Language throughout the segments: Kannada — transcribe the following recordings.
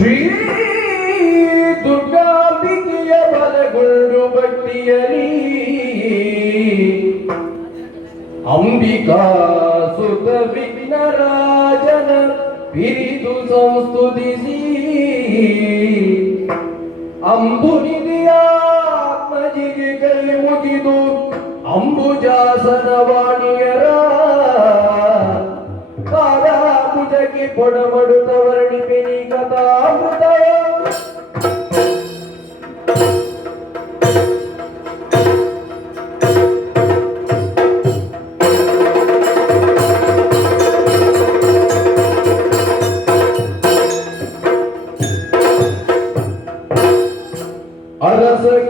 ಶ್ರೀ ದುರ್ಗಾಂಬಿಕೆಯ ಬಲಗೊಂಡು ಭಕ್ತಿಯಲಿ ಅಂಬಿಕಾ ಸುತ ವಿಘ್ನರಾಜನ ಪಿರಿದು ಸಂಸ್ತುತಿಸಿ ಅಂಬುನಿಧಿಯಾತ್ಮಜಿಗೆ ಕೈ ಮುಗಿದು ಅಂಬುಜಾಸನ ವಾಣಿಯರ ಕಾರಾಭುಜಕ್ಕೆ ಪೊಡಮಡುತ್ತ ವರ್ಣಿಪಿನಿ ಕಥಾಮೃತಯ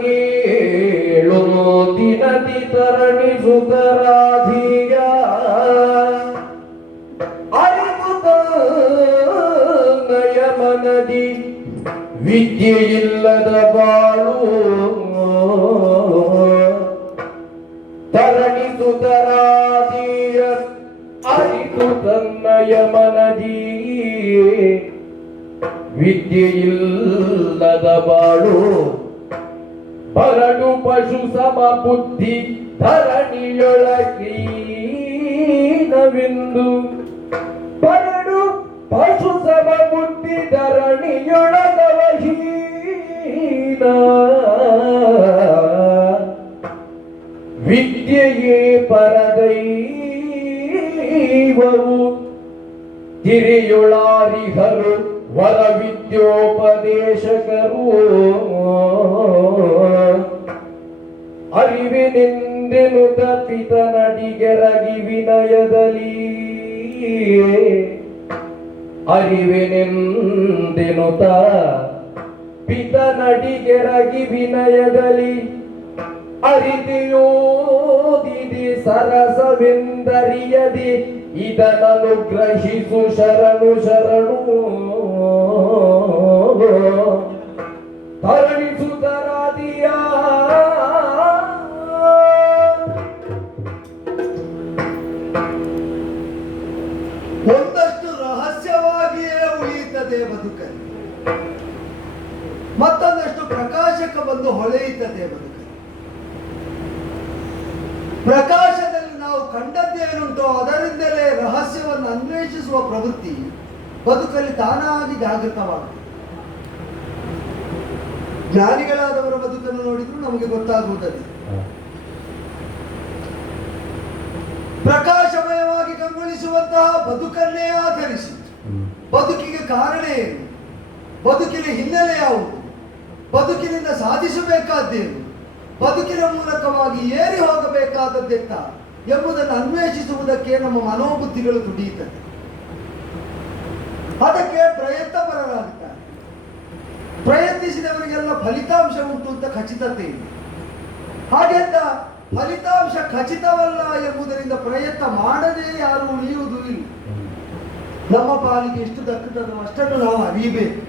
ಅರಸಗೇಳು ದಿನದಿ ತರಣಿಸುತ್ತರಾಧಿಯ ಅರಿತು ನಯಮನದಿ ವಿದ್ಯೆಯಿಲ್ಲದ ಬಾಳು ತರಣಿಸುತ್ತರಾಧಿಯ ಅರಿತು ತನ್ನಯ ಮನದಿ ವಿದ್ಯೆಯಿಲ್ಲದ ಬಾಳು ಬರಡು ಪಶು ಸಮ ಬುದ್ಧಿ ಧರಣಿಯೊಳಗೀನವಿಂದು ಬರಡು ಪಶು ಸಮ ಬುದ್ಧಿ ಧರಣಿಯೊಳಗವಹೀನ ವಿದ್ಯೆಯೇ ಪರದೈವವು ತಿರಿಯೊಳಾರಿಹರು ವರ ವಿದ್ಯೋಪದೇಶಕರು ಅರಿವಿನಿಂದೆನು ತಪ್ಪಿತ ನಡಿಗೆರಗಿ ವಿನಯದಲ್ಲಿ ಅರಿವಿನಿಂದೆನು ಪಿತ ನಡಿಗೆರಗಿ ವಿನಯದಲ್ಲಿ ಅರಿತೆಯೋದಿದಿ ಸರಸವೆಂದರಿಯದಿ ಇದನನು ಗ್ರಹಿಸು ಶರಣು ಶರಣು ತರಣಿಸುತ್ತರಾದಿಯ ಒಂದಷ್ಟು ರಹಸ್ಯವಾಗಿಯೇ ಉಳಿಯುತ್ತದೆ ಬದುಕಲ್ಲಿ, ಮತ್ತೊಂದಷ್ಟು ಪ್ರಕಾಶಕ ಬಂದು ಹೊಳೆಯುತ್ತದೆ ಬದುಕಲ್ಲಿ. ಪ್ರಕಾಶದಲ್ಲಿ ನಾವು ಕಂಡದ್ದೇನುಂಟೋ ಅದರಿಂದಲೇ ರಹಸ್ಯವನ್ನು ಅನ್ವೇಷಿಸುವ ಪ್ರವೃತ್ತಿ ಬದುಕಲ್ಲಿ ತಾನಾಗಿ ಜಾಗೃತವಾಗುತ್ತದೆ. ಜ್ಞಾನಿಗಳಾದವರ ಬದುಕನ್ನು ನೋಡಿದ್ರು ನಮಗೆ ಗೊತ್ತಾಗುವುದಲ್ಲ. ಪ್ರಕಾಶಮಯವಾಗಿ ಕಂಗೊಳಿಸುವಂತಹ ಬದುಕನ್ನೇ ಆಧರಿಸಿ ಬದುಕಿಗೆ ಕಾರಣ ಏನು, ಬದುಕಿನ ಹಿನ್ನೆಲೆ ಯಾವುದು, ಬದುಕಿನಿಂದ ಸಾಧಿಸಬೇಕಾದ್ದೇನು, ಬದುಕಿನ ಮೂಲಕವಾಗಿ ಏರಿ ಹೋಗಬೇಕಾದದ್ದೆತ್ತ ಎಂಬುದನ್ನು ಅನ್ವೇಷಿಸುವುದಕ್ಕೆ ನಮ್ಮ ಮನೋಬುದ್ಧಿಗಳು ತುಡಿಯುತ್ತದೆ. ಅದಕ್ಕೆ ಪ್ರಯತ್ನಪರರಾಗುತ್ತಾರೆ. ಪ್ರಯತ್ನಿಸಿದವರಿಗೆಲ್ಲ ಫಲಿತಾಂಶ ಉಂಟು ಅಂತ ಖಚಿತತೆ ಇದೆ. ಹಾಗೆಂತ ಫಲಿತಾಂಶ ಖಚಿತವಲ್ಲ ಎಂಬುದರಿಂದ ಪ್ರಯತ್ನ ಮಾಡದೇ ಯಾರು ಉಳಿಯುವುದು ಇಲ್ಲ. ನಮ್ಮ ಪಾಲಿಗೆ ಎಷ್ಟು ದಕ್ಕುತ್ತದೋ ಅಷ್ಟನ್ನು ನಾವು ಅರಿಯಬೇಕು.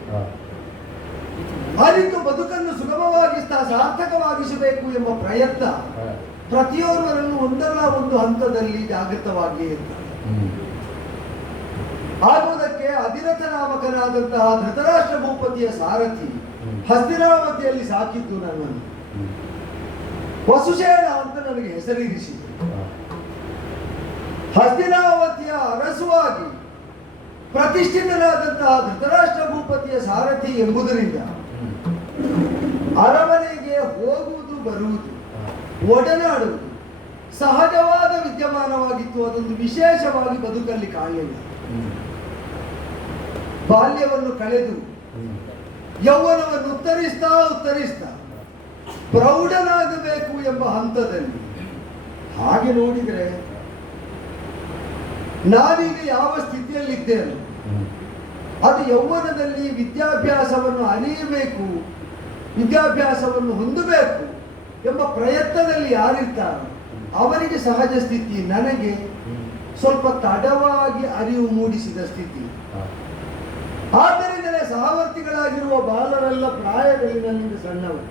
ಅರಿತು ಬದುಕನ್ನು ಸುಗಮವಾಗಿಸ್ತಾ ಸಾರ್ಥಕವಾಗಿಸಬೇಕು ಎಂಬ ಪ್ರಯತ್ನ ಪ್ರತಿಯೊಬ್ಬರನ್ನು ಒಂದಲ್ಲ ಒಂದು ಹಂತದಲ್ಲಿ ಜಾಗೃತವಾಗಿಯೇ ಇರ್ತದೆ. ಆಗುವುದಕ್ಕೆ ಅಧಿರಥ ನಾಮಕನಾದಂತಹ ಧೃತರಾಷ್ಟ್ರ ಭೂಪತಿಯ ಸಾರಥಿ ಹಸ್ತಿನಾವತಿಯಲ್ಲಿ ಸಾಕಿದ್ದು ನನ್ನನ್ನು. ವಸುಸೇನ ಅಂತ ನನಗೆ ಹೆಸರಿರಿಸಿದೆ. ಹಸ್ತಿನಾವತಿಯ ಅರಸುವಾಗಿ ಪ್ರತಿಷ್ಠಿತನಾದಂತಹ ಧೃತರಾಷ್ಟ್ರ ಭೂಪತಿಯ ಸಾರಥಿ ಎಂಬುದರಿಂದ ಅರಮನೆಗೆ ಹೋಗುವುದು ಬರುವುದು ಒಡನಾಡುವುದು ಸಹಜವಾದ ವಿದ್ಯಮಾನವಾಗಿತ್ತು. ಅದೊಂದು ವಿಶೇಷವಾಗಿ ಬದುಕಲ್ಲಿ ಕಾಣಲಿಲ್ಲ. ಬಾಲ್ಯವನ್ನು ಕಳೆದು ಯೌವನವನ್ನು ಉತ್ತರಿಸ್ತಾ ಪ್ರೌಢನಾಗಬೇಕು ಎಂಬ ಹಂತದಲ್ಲಿ ಹಾಗೆ ನೋಡಿದರೆ ನಾನೀಗ ಯಾವ ಸ್ಥಿತಿಯಲ್ಲಿದ್ದೇನೆ ಅದು ಯೌವನದಲ್ಲಿ ವಿದ್ಯಾಭ್ಯಾಸವನ್ನು ಅರಿಯಬೇಕು, ವಿದ್ಯಾಭ್ಯಾಸವನ್ನು ಹೊಂದಬೇಕು ಎಂಬ ಪ್ರಯತ್ನದಲ್ಲಿ ಯಾರಿರ್ತಾರೋ ಅವರಿಗೆ ಸಹಜ ಸ್ಥಿತಿ. ನನಗೆ ಸ್ವಲ್ಪ ತಡವಾಗಿ ಅರಿವು ಮೂಡಿಸಿದ ಸ್ಥಿತಿ. ಆದ್ದರಿಂದಲೇ ಸಹವರ್ತಿಗಳಾಗಿರುವ ಬಾಲರೆಲ್ಲ ಪ್ರಾಯದಲ್ಲಿ ನನ್ನಿಂದ ಸಣ್ಣವರು.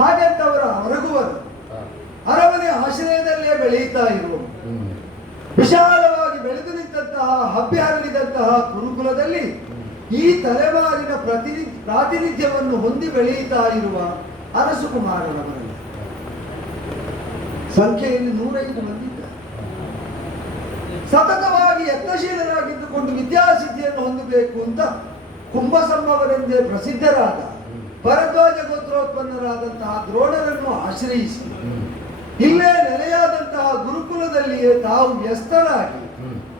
ಹಾಗಂತ ಅವರ ಹೊರಗುವರು ಅರಮನೆ ಆಶ್ರಯದಲ್ಲೇ ಬೆಳೆಯುತ್ತಾ ಇರುವ ವಿಶಾಲವಾಗಿ ಬೆಳೆದು ನಿಂತಹ ಹಬ್ಬಿ ಹರಡಿದಂತಹ ಗುರುಕುಲದಲ್ಲಿ ಈ ತಲೆಮಾರಿನ ಪ್ರಾತಿನಿಧ್ಯವನ್ನು ಹೊಂದಿ ಬೆಳೆಯುತ್ತಾ ಇರುವ ಅರಸು ಕುಮಾರರವರಲ್ಲಿ ಸಂಖ್ಯೆಯಲ್ಲಿ 105 ಮಂದಿ ಇದ್ದಾರೆ. ಸತತವಾಗಿ ಯತ್ನಶೀಲರಾಗಿದ್ದುಕೊಂಡು ವಿದ್ಯಾಸಿದ್ಧಿಯನ್ನು ಹೊಂದಬೇಕು ಅಂತ ಕುಂಭಸಂಭವರೆಂದೇ ಪ್ರಸಿದ್ಧರಾದ ಭರದ್ವಾಜ ಗೋತ್ರೋತ್ಪನ್ನರಾದಂತಹ ದ್ರೋಣರನ್ನು ಆಶ್ರಯಿಸಿ ಇಲ್ಲೇ ನೆಲೆಯಾದಂತಹ ಗುರುಕುಲದಲ್ಲಿಯೇ ತಾವು ವ್ಯಸ್ತರಾಗಿ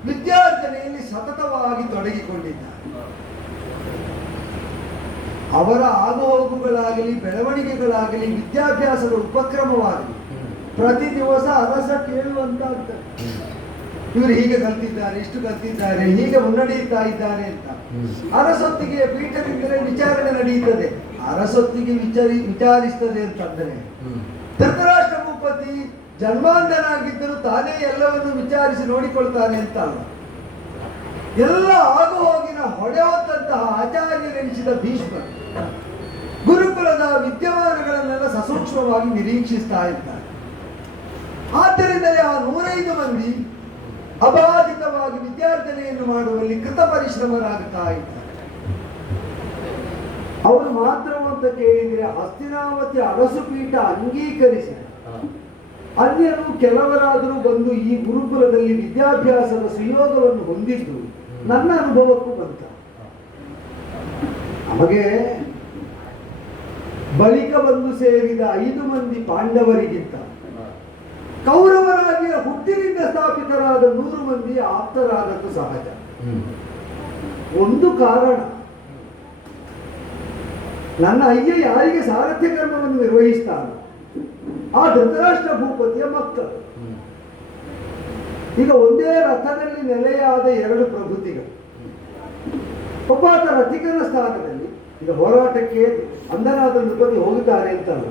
ವಿದ್ಯಾರ್ಜನೆಯಲ್ಲಿ ಸತತವಾಗಿ ತೊಡಗಿಕೊಂಡಿದ್ದಾರೆ. ಅವರ ಆಗುಹೋಗುಗಳಾಗಲಿ ಬೆಳವಣಿಗೆಗಳಾಗಲಿ ವಿದ್ಯಾಭ್ಯಾಸದ ಉಪಕ್ರಮವಾಗಲಿ ಪ್ರತಿ ದಿವಸ ಅರಸ ಕೇಳುವಂತಾಗ್ತದೆ. ಇವರು ಹೀಗೆ ಕಲ್ತಿದ್ದಾರೆ, ಇಷ್ಟು ಕಲ್ತಿದ್ದಾರೆ, ಹೀಗೆ ಮುನ್ನಡೆಯುತ್ತಾ ಇದ್ದಾರೆ ಅಂತ. ಅರಸೊತ್ತಿಗೆ ಪೀಠದಿಂದಲೇ ವಿಚಾರಣೆ ನಡೆಯುತ್ತದೆ. ಅರಸೊತ್ತಿಗೆ ವಿಚಾರಿಸ್ತದೆ ಅಂತಂದ್ರೆ ಧೃತರಾಷ್ಟ್ರ ಭೂಪತಿ ಜನ್ಮಾಂಧನಾಗಿದ್ದರೂ ತಾನೇ ಎಲ್ಲವನ್ನು ವಿಚಾರಿಸಿ ನೋಡಿಕೊಳ್ತಾನೆ ಅಂತ ಅಲ್ಲ. ಎಲ್ಲ ಆಗು ಹೋಗಿನ ಹೊಡೆ ಹೊತ್ತಂತಹ ಆಚಾರ್ಯರೆನಿಸಿದ ಭೀಷ್ಮರು ಗುರುಕುಲದ ವಿದ್ಯಮಾನಗಳನ್ನೆಲ್ಲ ಸಸೂಕ್ಷ್ಮವಾಗಿ ನಿರೀಕ್ಷಿಸ್ತಾ ಇದ್ದಾರೆ. ಆದ್ದರಿಂದಲೇ ಆ 105 ಮಂದಿ ಅಬಾಧಿತವಾಗಿ ವಿದ್ಯಾರ್ಜನೆಯನ್ನು ಮಾಡುವಲ್ಲಿ ಕೃತ ಪರಿಶ್ರಮರಾಗುತ್ತಾ ಇದ್ದಾರೆ. ಅವರು ಮಾತ್ರವೂ ಅಂತ ಕೇಳಿದರೆ ಹಸ್ತಿನಾವತಿ ಅರಸು ಪೀಠ ಅಂಗೀಕರಿಸಿ ಅನ್ಯರು ಕೆಲವರಾದರೂ ಬಂದು ಈ ಗುರುಕುಲದಲ್ಲಿ ವಿದ್ಯಾಭ್ಯಾಸದ ಸುಯೋಗವನ್ನು ಹೊಂದಿದ್ದು ನನ್ನ ಅನುಭವಕ್ಕೂ ಬಂತ. ನಮಗೆ ಬಳಿಕ ಬಂದು ಸೇರಿದ 5 ಮಂದಿ ಪಾಂಡವರಿಗಿಂತ ಕೌರವರಾಗಿ ಹುಟ್ಟಿನಿಂದ ಸ್ಥಾಪಿತರಾದ 100 ಮಂದಿ ಆಪ್ತರಾದದ್ದು ಸಹಜ. ಒಂದು ಕಾರಣ, ನನ್ನ ಅಯ್ಯ ಯಾರಿಗೆ ಸಾರಥ್ಯ ಕರ್ಮವನ್ನು ನಿರ್ವಹಿಸ್ತಾನೆ ಆ ಧೃತರಾಷ್ಟ್ರ ಭೂಪತಿಯ ಮಕ್ಕಳು. ಈಗ ಒಂದೇ ರಥದಲ್ಲಿ ನೆಲೆಯಾದ 2 ಪ್ರಭೃತಿಗಳು. ಒಬ್ಬಾತ ರಥಿಕನ ಸ್ಥಾನದಲ್ಲಿ ಈಗ ಹೋರಾಟಕ್ಕೆ ಅಂಧನಾದ ನೃಪತಿ ಹೋಗುತ್ತಾರೆ ಅಂತಲ್ಲ,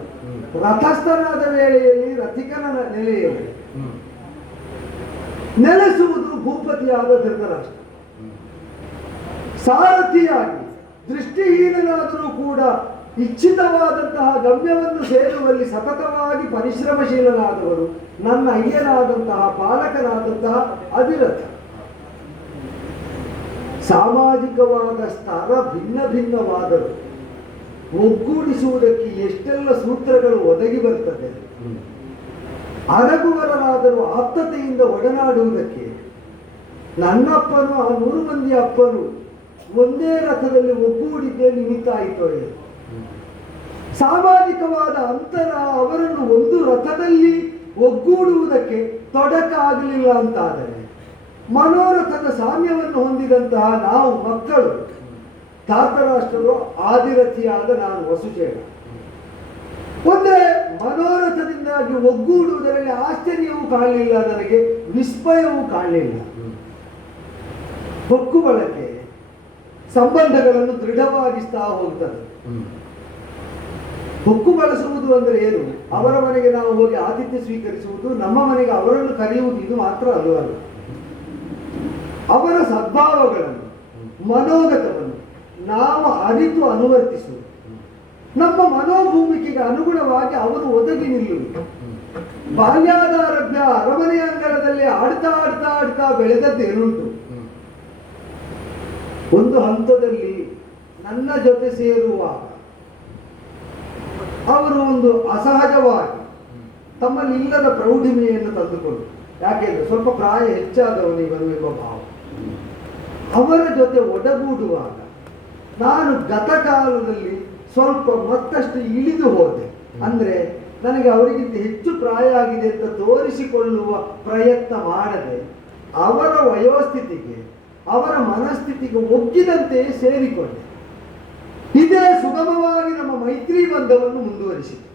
ರಥಸ್ಥನಾದ ವೇಳೆಯಲ್ಲಿ ರಥಿಕನ ನೆಲೆಯಲ್ಲಿ ನೆಲೆಸುವುದು ಭೂಪತಿಯಾದ ಧೃತರಾಷ್ಟ್ರ. ಸಾರಥಿಯಾಗಿ ದೃಷ್ಟಿಹೀನನಾದರೂ ಕೂಡ ಇಚ್ಛಿತವಾದಂತಹ ಗಮ್ಯವನ್ನು ಸೇರುವಲ್ಲಿ ಸತತವಾಗಿ ಪರಿಶ್ರಮಶೀಲನಾದವರು ನನ್ನ ಅಯ್ಯನಾದಂತಹ ಪಾಲಕನಾದಂತಹ ಅಧಿರಥ. ಸಾಮಾಜಿಕವಾದ ಸ್ತರ ಭಿನ್ನ ಭಿನ್ನವಾದರೂ ಒಗ್ಗೂಡಿಸುವುದಕ್ಕೆ ಎಷ್ಟೆಲ್ಲ ಸೂತ್ರಗಳು ಒದಗಿ ಬರ್ತದೆ. ಅರಗುವರರಾದರೂ ಆಪ್ತತೆಯಿಂದ ಒಡನಾಡುವುದಕ್ಕೆ ನನ್ನಪ್ಪನು ಆ 100 ಮಂದಿ ಅಪ್ಪನು ಒಂದೇ ರಥದಲ್ಲಿ ಒಗ್ಗೂಡಿದ್ದೇ ನಿಮಿತ್ತ ಆಯಿತೋ. ಸಾಮಾಜಿಕವಾದ ಅಂತರ ಅವರನ್ನು ಒಂದು ರಥದಲ್ಲಿ ಒಗ್ಗೂಡುವುದಕ್ಕೆ ತೊಡಕಾಗಲಿಲ್ಲ ಅಂತಾದರೆ ಮನೋರಥದ ಸಾಮ್ಯವನ್ನು ಹೊಂದಿದಂತಹ ನಾವು ಮಕ್ಕಳು, ಧಾತರಾಷ್ಟ್ರರು ಆದಿರಥಿಯಾದ ನಾನು ವಸುಚೇಳ, ಒಂದೇ ಮನೋರಥದಿಂದಾಗಿ ಒಗ್ಗೂಡುವುದರಲ್ಲಿ ಆಶ್ಚರ್ಯವೂ ಕಾಣಲಿಲ್ಲ, ನನಗೆ ವಿಸ್ಮಯವೂ ಕಾಣಲಿಲ್ಲ. ಹೊಕ್ಕು ಬಳಕೆ ಸಂಬಂಧಗಳನ್ನು ದೃಢವಾಗಿಸ್ತಾ ಹೋಗ್ತದೆ. ಹೊಕ್ಕು ಬಳಸುವುದು ಅಂದರೆ ಏನು? ಅವರ ಮನೆಗೆ ನಾವು ಹೋಗಿ ಆತಿಥ್ಯ ಸ್ವೀಕರಿಸುವುದು, ನಮ್ಮ ಮನೆಗೆ ಅವರನ್ನು ಕರೆಯುವುದು, ಇದು ಮಾತ್ರ ಅಲ್ಲವಲ್ಲ. ಅವರ ಸದ್ಭಾವಗಳನ್ನು ಮನೋಗತವನ್ನು ನಾವು ಅರಿತು ಅನುವರ್ತಿಸುವುದು, ನಮ್ಮ ಮನೋಭೂಮಿಕೆಗೆ ಅನುಗುಣವಾಗಿ ಅವರು ಒದಗಿ ನಿಲ್ಲುವುದು. ಬಾಲ್ಯಾದಾರಭ್ಯ ಅರಮನೆಯ ಅಂಗಳದಲ್ಲಿ ಆಡ್ತಾ ಆಡ್ತಾ ಆಡ್ತಾ ಬೆಳೆದದ್ದೇನುಂಟು. ಒಂದು ಹಂತದಲ್ಲಿ ನನ್ನ ಜೊತೆ ಸೇರುವಾಗ ಅವರು ಒಂದು ಅಸಹಜವಾಗಿ ತಮ್ಮಲ್ಲಿ ಇಲ್ಲದ ಪ್ರೌಢಿಮೆಯನ್ನು ತಂದುಕೊಂಡು, ಯಾಕೆಂದ್ರೆ ಸ್ವಲ್ಪ ಪ್ರಾಯ ಹೆಚ್ಚಾದವನಿಗನು ಎಂಬ ಭಾವ. ಅವರ ಜೊತೆ ಒಡಗೂಡುವಾಗ ನಾನು ಗತಕಾಲದಲ್ಲಿ ಸ್ವಲ್ಪ ಮತ್ತಷ್ಟು ಇಳಿದು ಹೋದೆ. ಅಂದ್ರೆ ನನಗೆ ಅವರಿಗಿಂತ ಹೆಚ್ಚು ಪ್ರಾಯ ಆಗಿದೆ ಅಂತ ತೋರಿಸಿಕೊಳ್ಳುವ ಪ್ರಯತ್ನ ಮಾಡದೆ ಅವರ ವಯೋಸ್ಥಿತಿಗೆ, ಅವರ ಮನಸ್ಥಿತಿಗೆ ಒಗ್ಗಿದಂತೆ ಸೇರಿಕೊಂಡೆ. ಇದೇ ಸುಗಮವಾಗಿ ನಮ್ಮ ಮೈತ್ರಿ ಬಂಧವನ್ನು ಮುಂದುವರಿಸಿತು.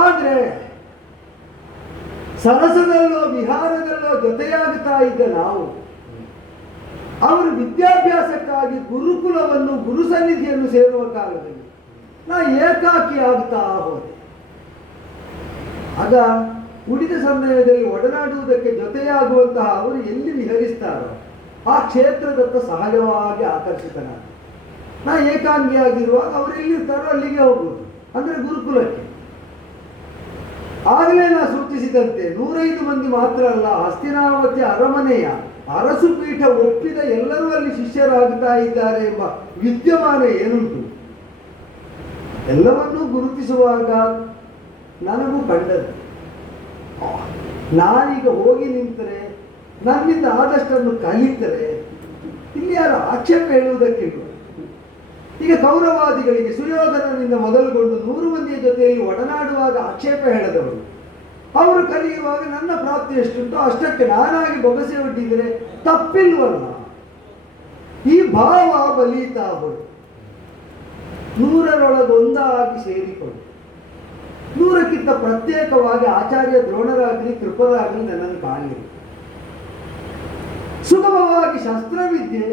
ಆದ್ರೆ ಸರಸದಲ್ಲೋ ವಿಹಾರದಲ್ಲೋ ಜೊತೆಯಾಗುತ್ತಾ ಇದ್ದ ನಾವು ಅವರು ವಿದ್ಯಾಭ್ಯಾಸಕ್ಕಾಗಿ ಗುರುಕುಲವನ್ನು, ಗುರು ಸನ್ನಿಧಿಯನ್ನು ಸೇರುವ ಕಾಲದಲ್ಲಿ ನಾ ಏಕಾಕಿ ಆಗುತ್ತಾ ಹೋದೆ. ಆಗ ಉಳಿದ ಸಮಯದಲ್ಲಿ ಒಡನಾಡುವುದಕ್ಕೆ ಜೊತೆಯಾಗುವಂತಹ ಅವರು ಎಲ್ಲಿ ವಿಹರಿಸ್ತಾರೋ ಆ ಕ್ಷೇತ್ರದತ್ತ ಸಹಜವಾಗಿ ಆಕರ್ಷಿತನಾದ. ನಾ ಏಕಾಂಗಿಯಾಗಿರುವಾಗ ಅವರು ಎಲ್ಲಿರ್ತಾರೋ ಅಲ್ಲಿಗೆ ಹೋಗುವುದು, ಅಂದ್ರೆ ಗುರುಕುಲಕ್ಕೆ. ಆಗಲೇ ನಾ ಸೂಚಿಸಿದಂತೆ 105 ಮಂದಿ ಮಾತ್ರ ಅಲ್ಲ, ಹಸ್ತಿನಾವತಿ ಅರಮನೆಯ ಅರಸು ಪೀಠ ಒಪ್ಪಿದ ಎಲ್ಲರೂ ಅಲ್ಲಿ ಶಿಷ್ಯರಾಗ್ತಾ ಇದ್ದಾರೆ ಎಂಬ ವಿದ್ಯಮಾನ ಏನುಂಟು ಎಲ್ಲವನ್ನೂ ಗುರುತಿಸುವಾಗ ನನಗೂ ಕಂಡದ್ದು. ನಾನೀಗ ಹೋಗಿ ನಿಂತರೆ, ನನ್ನಿಂದ ಆದಷ್ಟನ್ನು ಕಲಿತರೆ ಇಲ್ಲಿ ಯಾರು ಆಕ್ಷೇಪ ಹೇಳುವುದಕ್ಕಿಲ್ಲ. ಈಗ ಕೌರವಾದಿಗಳಿಗೆ ಸುಯೋಧನನಿಂದ ಮೊದಲುಗೊಂಡು 100 ಮಂದಿಯ ಜೊತೆಯಲ್ಲಿ ಒಡನಾಡುವಾಗ ಆಕ್ಷೇಪ ಹೇಳದವರು, ಅವರು ಕಲಿಯುವಾಗ ನನ್ನ ಪ್ರಾಪ್ತಿ ಎಷ್ಟುಂಟೋ ಅಷ್ಟಕ್ಕೆ ನಾನಾಗಿ ಬೊಗಸೆ ಒಡ್ಡಿದರೆ ತಪ್ಪಿಲ್ವಲ್ಲ. ಈ ಭಾವ ಬಲಿತಾ ಹೋಗಿ 100ರೊಳಗೊಂದಾಗಿ ಸೇರಿಕೊಂಡು 100ಕ್ಕಿಂತ ಪ್ರತ್ಯೇಕವಾಗಿ ಆಚಾರ್ಯ ದ್ರೋಣರಾಗಲಿ ಕೃಪರಾಗಲಿ ನನ್ನನ್ನು ಕಾಣಲಿ. ಸುಗಮವಾಗಿ ಶಸ್ತ್ರವಿದ್ಯೆ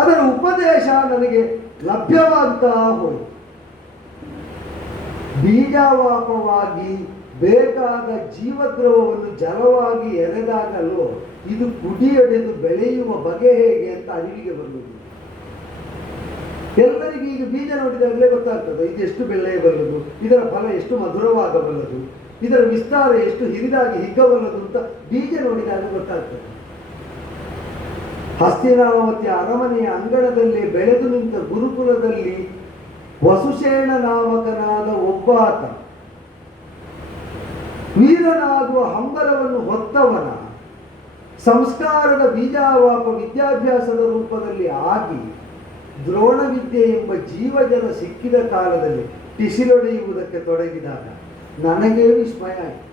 ಅದರ ಉಪದೇಶ ನನಗೆ ಲಭ್ಯವಾಗ್ತಾ ಹೋಯಿತು. ಬೀಜಾವಾಪವಾಗಿ ಬೇಕಾದ ಜೀವದ್ರವವನ್ನು ಜಲವಾಗಿ ಎರೆದಾಗಲೂ ಇದು ಕುಡಿಯೊಡೆದು ಬೆಳೆಯುವ ಬಗೆ ಹೇಗೆ ಅಂತ ಅರಿವಿಗೆ ಬಂದುದು. ಎಲ್ಲರಿಗೂ ಈಗ ಬೀಜ ನೋಡಿದಾಗಲೇ ಗೊತ್ತಾಗ್ತದೆ ಇದು ಎಷ್ಟು ಬೆಳೆಯಬಲ್ಲದು, ಇದರ ಫಲ ಎಷ್ಟು ಮಧುರವಾಗಬಲ್ಲದು, ಇದರ ವಿಸ್ತಾರ ಎಷ್ಟು ಹಿರಿದಾಗಿ ಹಿಗ್ಗಬಲ್ಲದು ಅಂತ ಬೀಜ ನೋಡಿದಾಗ ಗೊತ್ತಾಗ್ತದೆ. ಹಸ್ತಿನಾವತಿ ಅರಮನೆಯ ಅಂಗಣದಲ್ಲಿ ಬೆಳೆದು ನಿಂತ ಗುರುಕುಲದಲ್ಲಿ ವಸುಶೇಣ ನಾಮಕನಾದ ಒಬ್ಬಾತ ವೀರನಾಗುವ ಹಂಬಲವನ್ನು ಹೊತ್ತವನ ಸಂಸ್ಕಾರದ ಬೀಜಾವಾಪ ವಿದ್ಯಾಭ್ಯಾಸದ ರೂಪದಲ್ಲಿ ಆಗಿ ದ್ರೋಣ ವಿದ್ಯೆ ಎಂಬ ಜೀವಜಲ ಸಿಕ್ಕಿದ ಕಾಲದಲ್ಲಿ ಟಿಸಿಲೊಡೆಯುವುದಕ್ಕೆ ತೊಡಗಿದಾಗ ನನಗೇ ವಿಸ್ಮಯ ಆಯಿತು.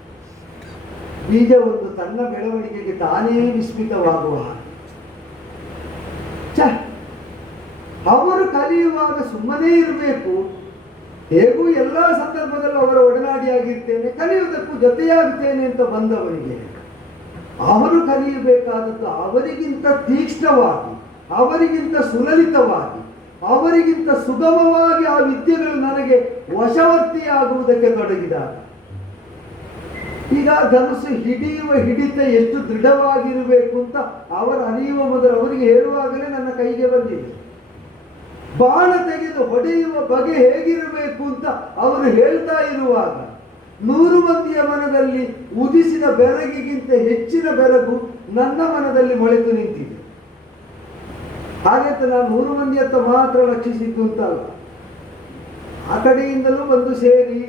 ಬೀಜ ಒಂದು ತನ್ನ ಬೆಳವಣಿಗೆಗೆ ತಾನೇ ವಿಸ್ಮಿತವಾಗುವ ಹಾಗೆ. ಅವರು ಕಲಿಯುವಾಗ ಸುಮ್ಮನೇ ಇರಬೇಕು, ಹೇಗೂ ಎಲ್ಲ ಸಂದರ್ಭದಲ್ಲೂ ಅವರ ಒಡನಾಡಿಯಾಗಿರ್ತೇನೆ, ಕಲಿಯುವುದಕ್ಕೂ ಜೊತೆಯಾಗುತ್ತೇನೆ ಅಂತ ಬಂದವನಿಗೆ ಅವರು ಕಲಿಯಬೇಕಾದದ್ದು ಅವರಿಗಿಂತ ತೀಕ್ಷ್ಣವಾಗಿ, ಅವರಿಗಿಂತ ಸುಲಲಿತವಾಗಿ, ಅವರಿಗಿಂತ ಸುಗಮವಾಗಿ ಆ ವಿದ್ಯೆಗಳು ನನಗೆ ವಶವರ್ತಿಯಾಗುವುದಕ್ಕೆ ತೊಡಗಿದಾಗ ಈಗ ಧನುಸ್ಸು ಹಿಡಿಯುವ ಹಿಡಿತ ಎಷ್ಟು ದೃಢವಾಗಿರಬೇಕು ಅಂತ ಅವರು ಅರಿಯುವ ಮೊದಲು ಅವರಿಗೆ ಹೇಳುವಾಗಲೇ ನನ್ನ ಕೈಗೆ ಬಂದಿದೆ. ಬಾಣ ತೆಗೆದು ಹೊಡೆಯುವ ಬಗೆ ಹೇಗಿರಬೇಕು ಅಂತ ಅವರು ಹೇಳ್ತಾ ಇರುವಾಗ 100 ಮಂದಿಯ ಮನದಲ್ಲಿ ಉದಿಸಿದ ಬೆರಗಿಗಿಂತ ಹೆಚ್ಚಿನ ಬೆರಗು ನನ್ನ ಮನದಲ್ಲಿ ಮೊಳೆತು ನಿಂತಿದೆ. ಹಾಗೆಂತ ನಾನು 100 ಮಂದಿಯತ್ತ ಮಾತ್ರ ಲಕ್ಷಿಸಿದ್ದು ಅಂತಲ್ಲ, ಆ ಕಡೆಯಿಂದಲೂ ಬಂದು ಸೇರಿ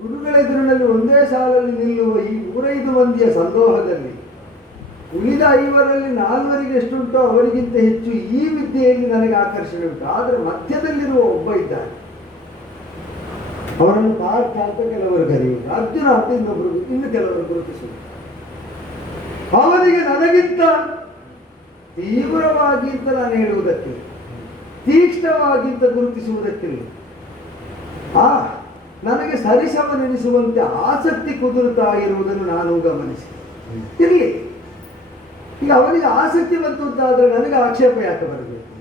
ಗುರುಗಳ ಎದುರಿನಲ್ಲಿ ಒಂದೇ ಸಾಲಲ್ಲಿ ನಿಲ್ಲುವ ಈ 105 ಮಂದಿಯ ಸಂದೋಹದಲ್ಲಿ ಉಳಿದ 5ರಲ್ಲಿ 4ವರಿಗೆ ಎಷ್ಟುಂಟೋ ಅವರಿಗಿಂತ ಹೆಚ್ಚು ಈ ವಿದ್ಯೆಯಲ್ಲಿ ನನಗೆ ಆಕರ್ಷಣೆ ಉಂಟು. ಆದರೆ ಮಧ್ಯದಲ್ಲಿರುವ ಒಬ್ಬ ಇದ್ದಾನೆ, ಅವರನ್ನು ಪಾರ್ಥ ಅಂತ ಕೆಲವರು ಕರೆಯುವುದು, ಅರ್ಜುನ ಅಂತ ಇನ್ನೊಬ್ಬರು, ಇನ್ನು ಕೆಲವರು ಗುರುತಿಸುವುದು. ಅವನಿಗೆ ನನಗಿಂತ ತೀವ್ರವಾಗಿ ಅಂತ ನಾನು ಹೇಳುವುದಕ್ಕಿಲ್ಲ, ತೀಕ್ಷ್ಣವಾಗಿ ಅಂತ ಗುರುತಿಸುವುದಕ್ಕಿಲ್ಲ. ನನಗೆ ಸರಿಸಮನೆನಿಸುವಂತೆ ಆಸಕ್ತಿ ಕುದುರುತ್ತಾ ಇರುವುದನ್ನು ನಾನು ಗಮನಿಸಿ ಇರಲಿ. ಈಗ ಅವನಿಗೆ ಆಸಕ್ತಿ ಬಂತು ಅಂತಾದರೆ ನನಗೆ ಆಕ್ಷೇಪ ಯಾಕೆ ಬರಬೇಕು?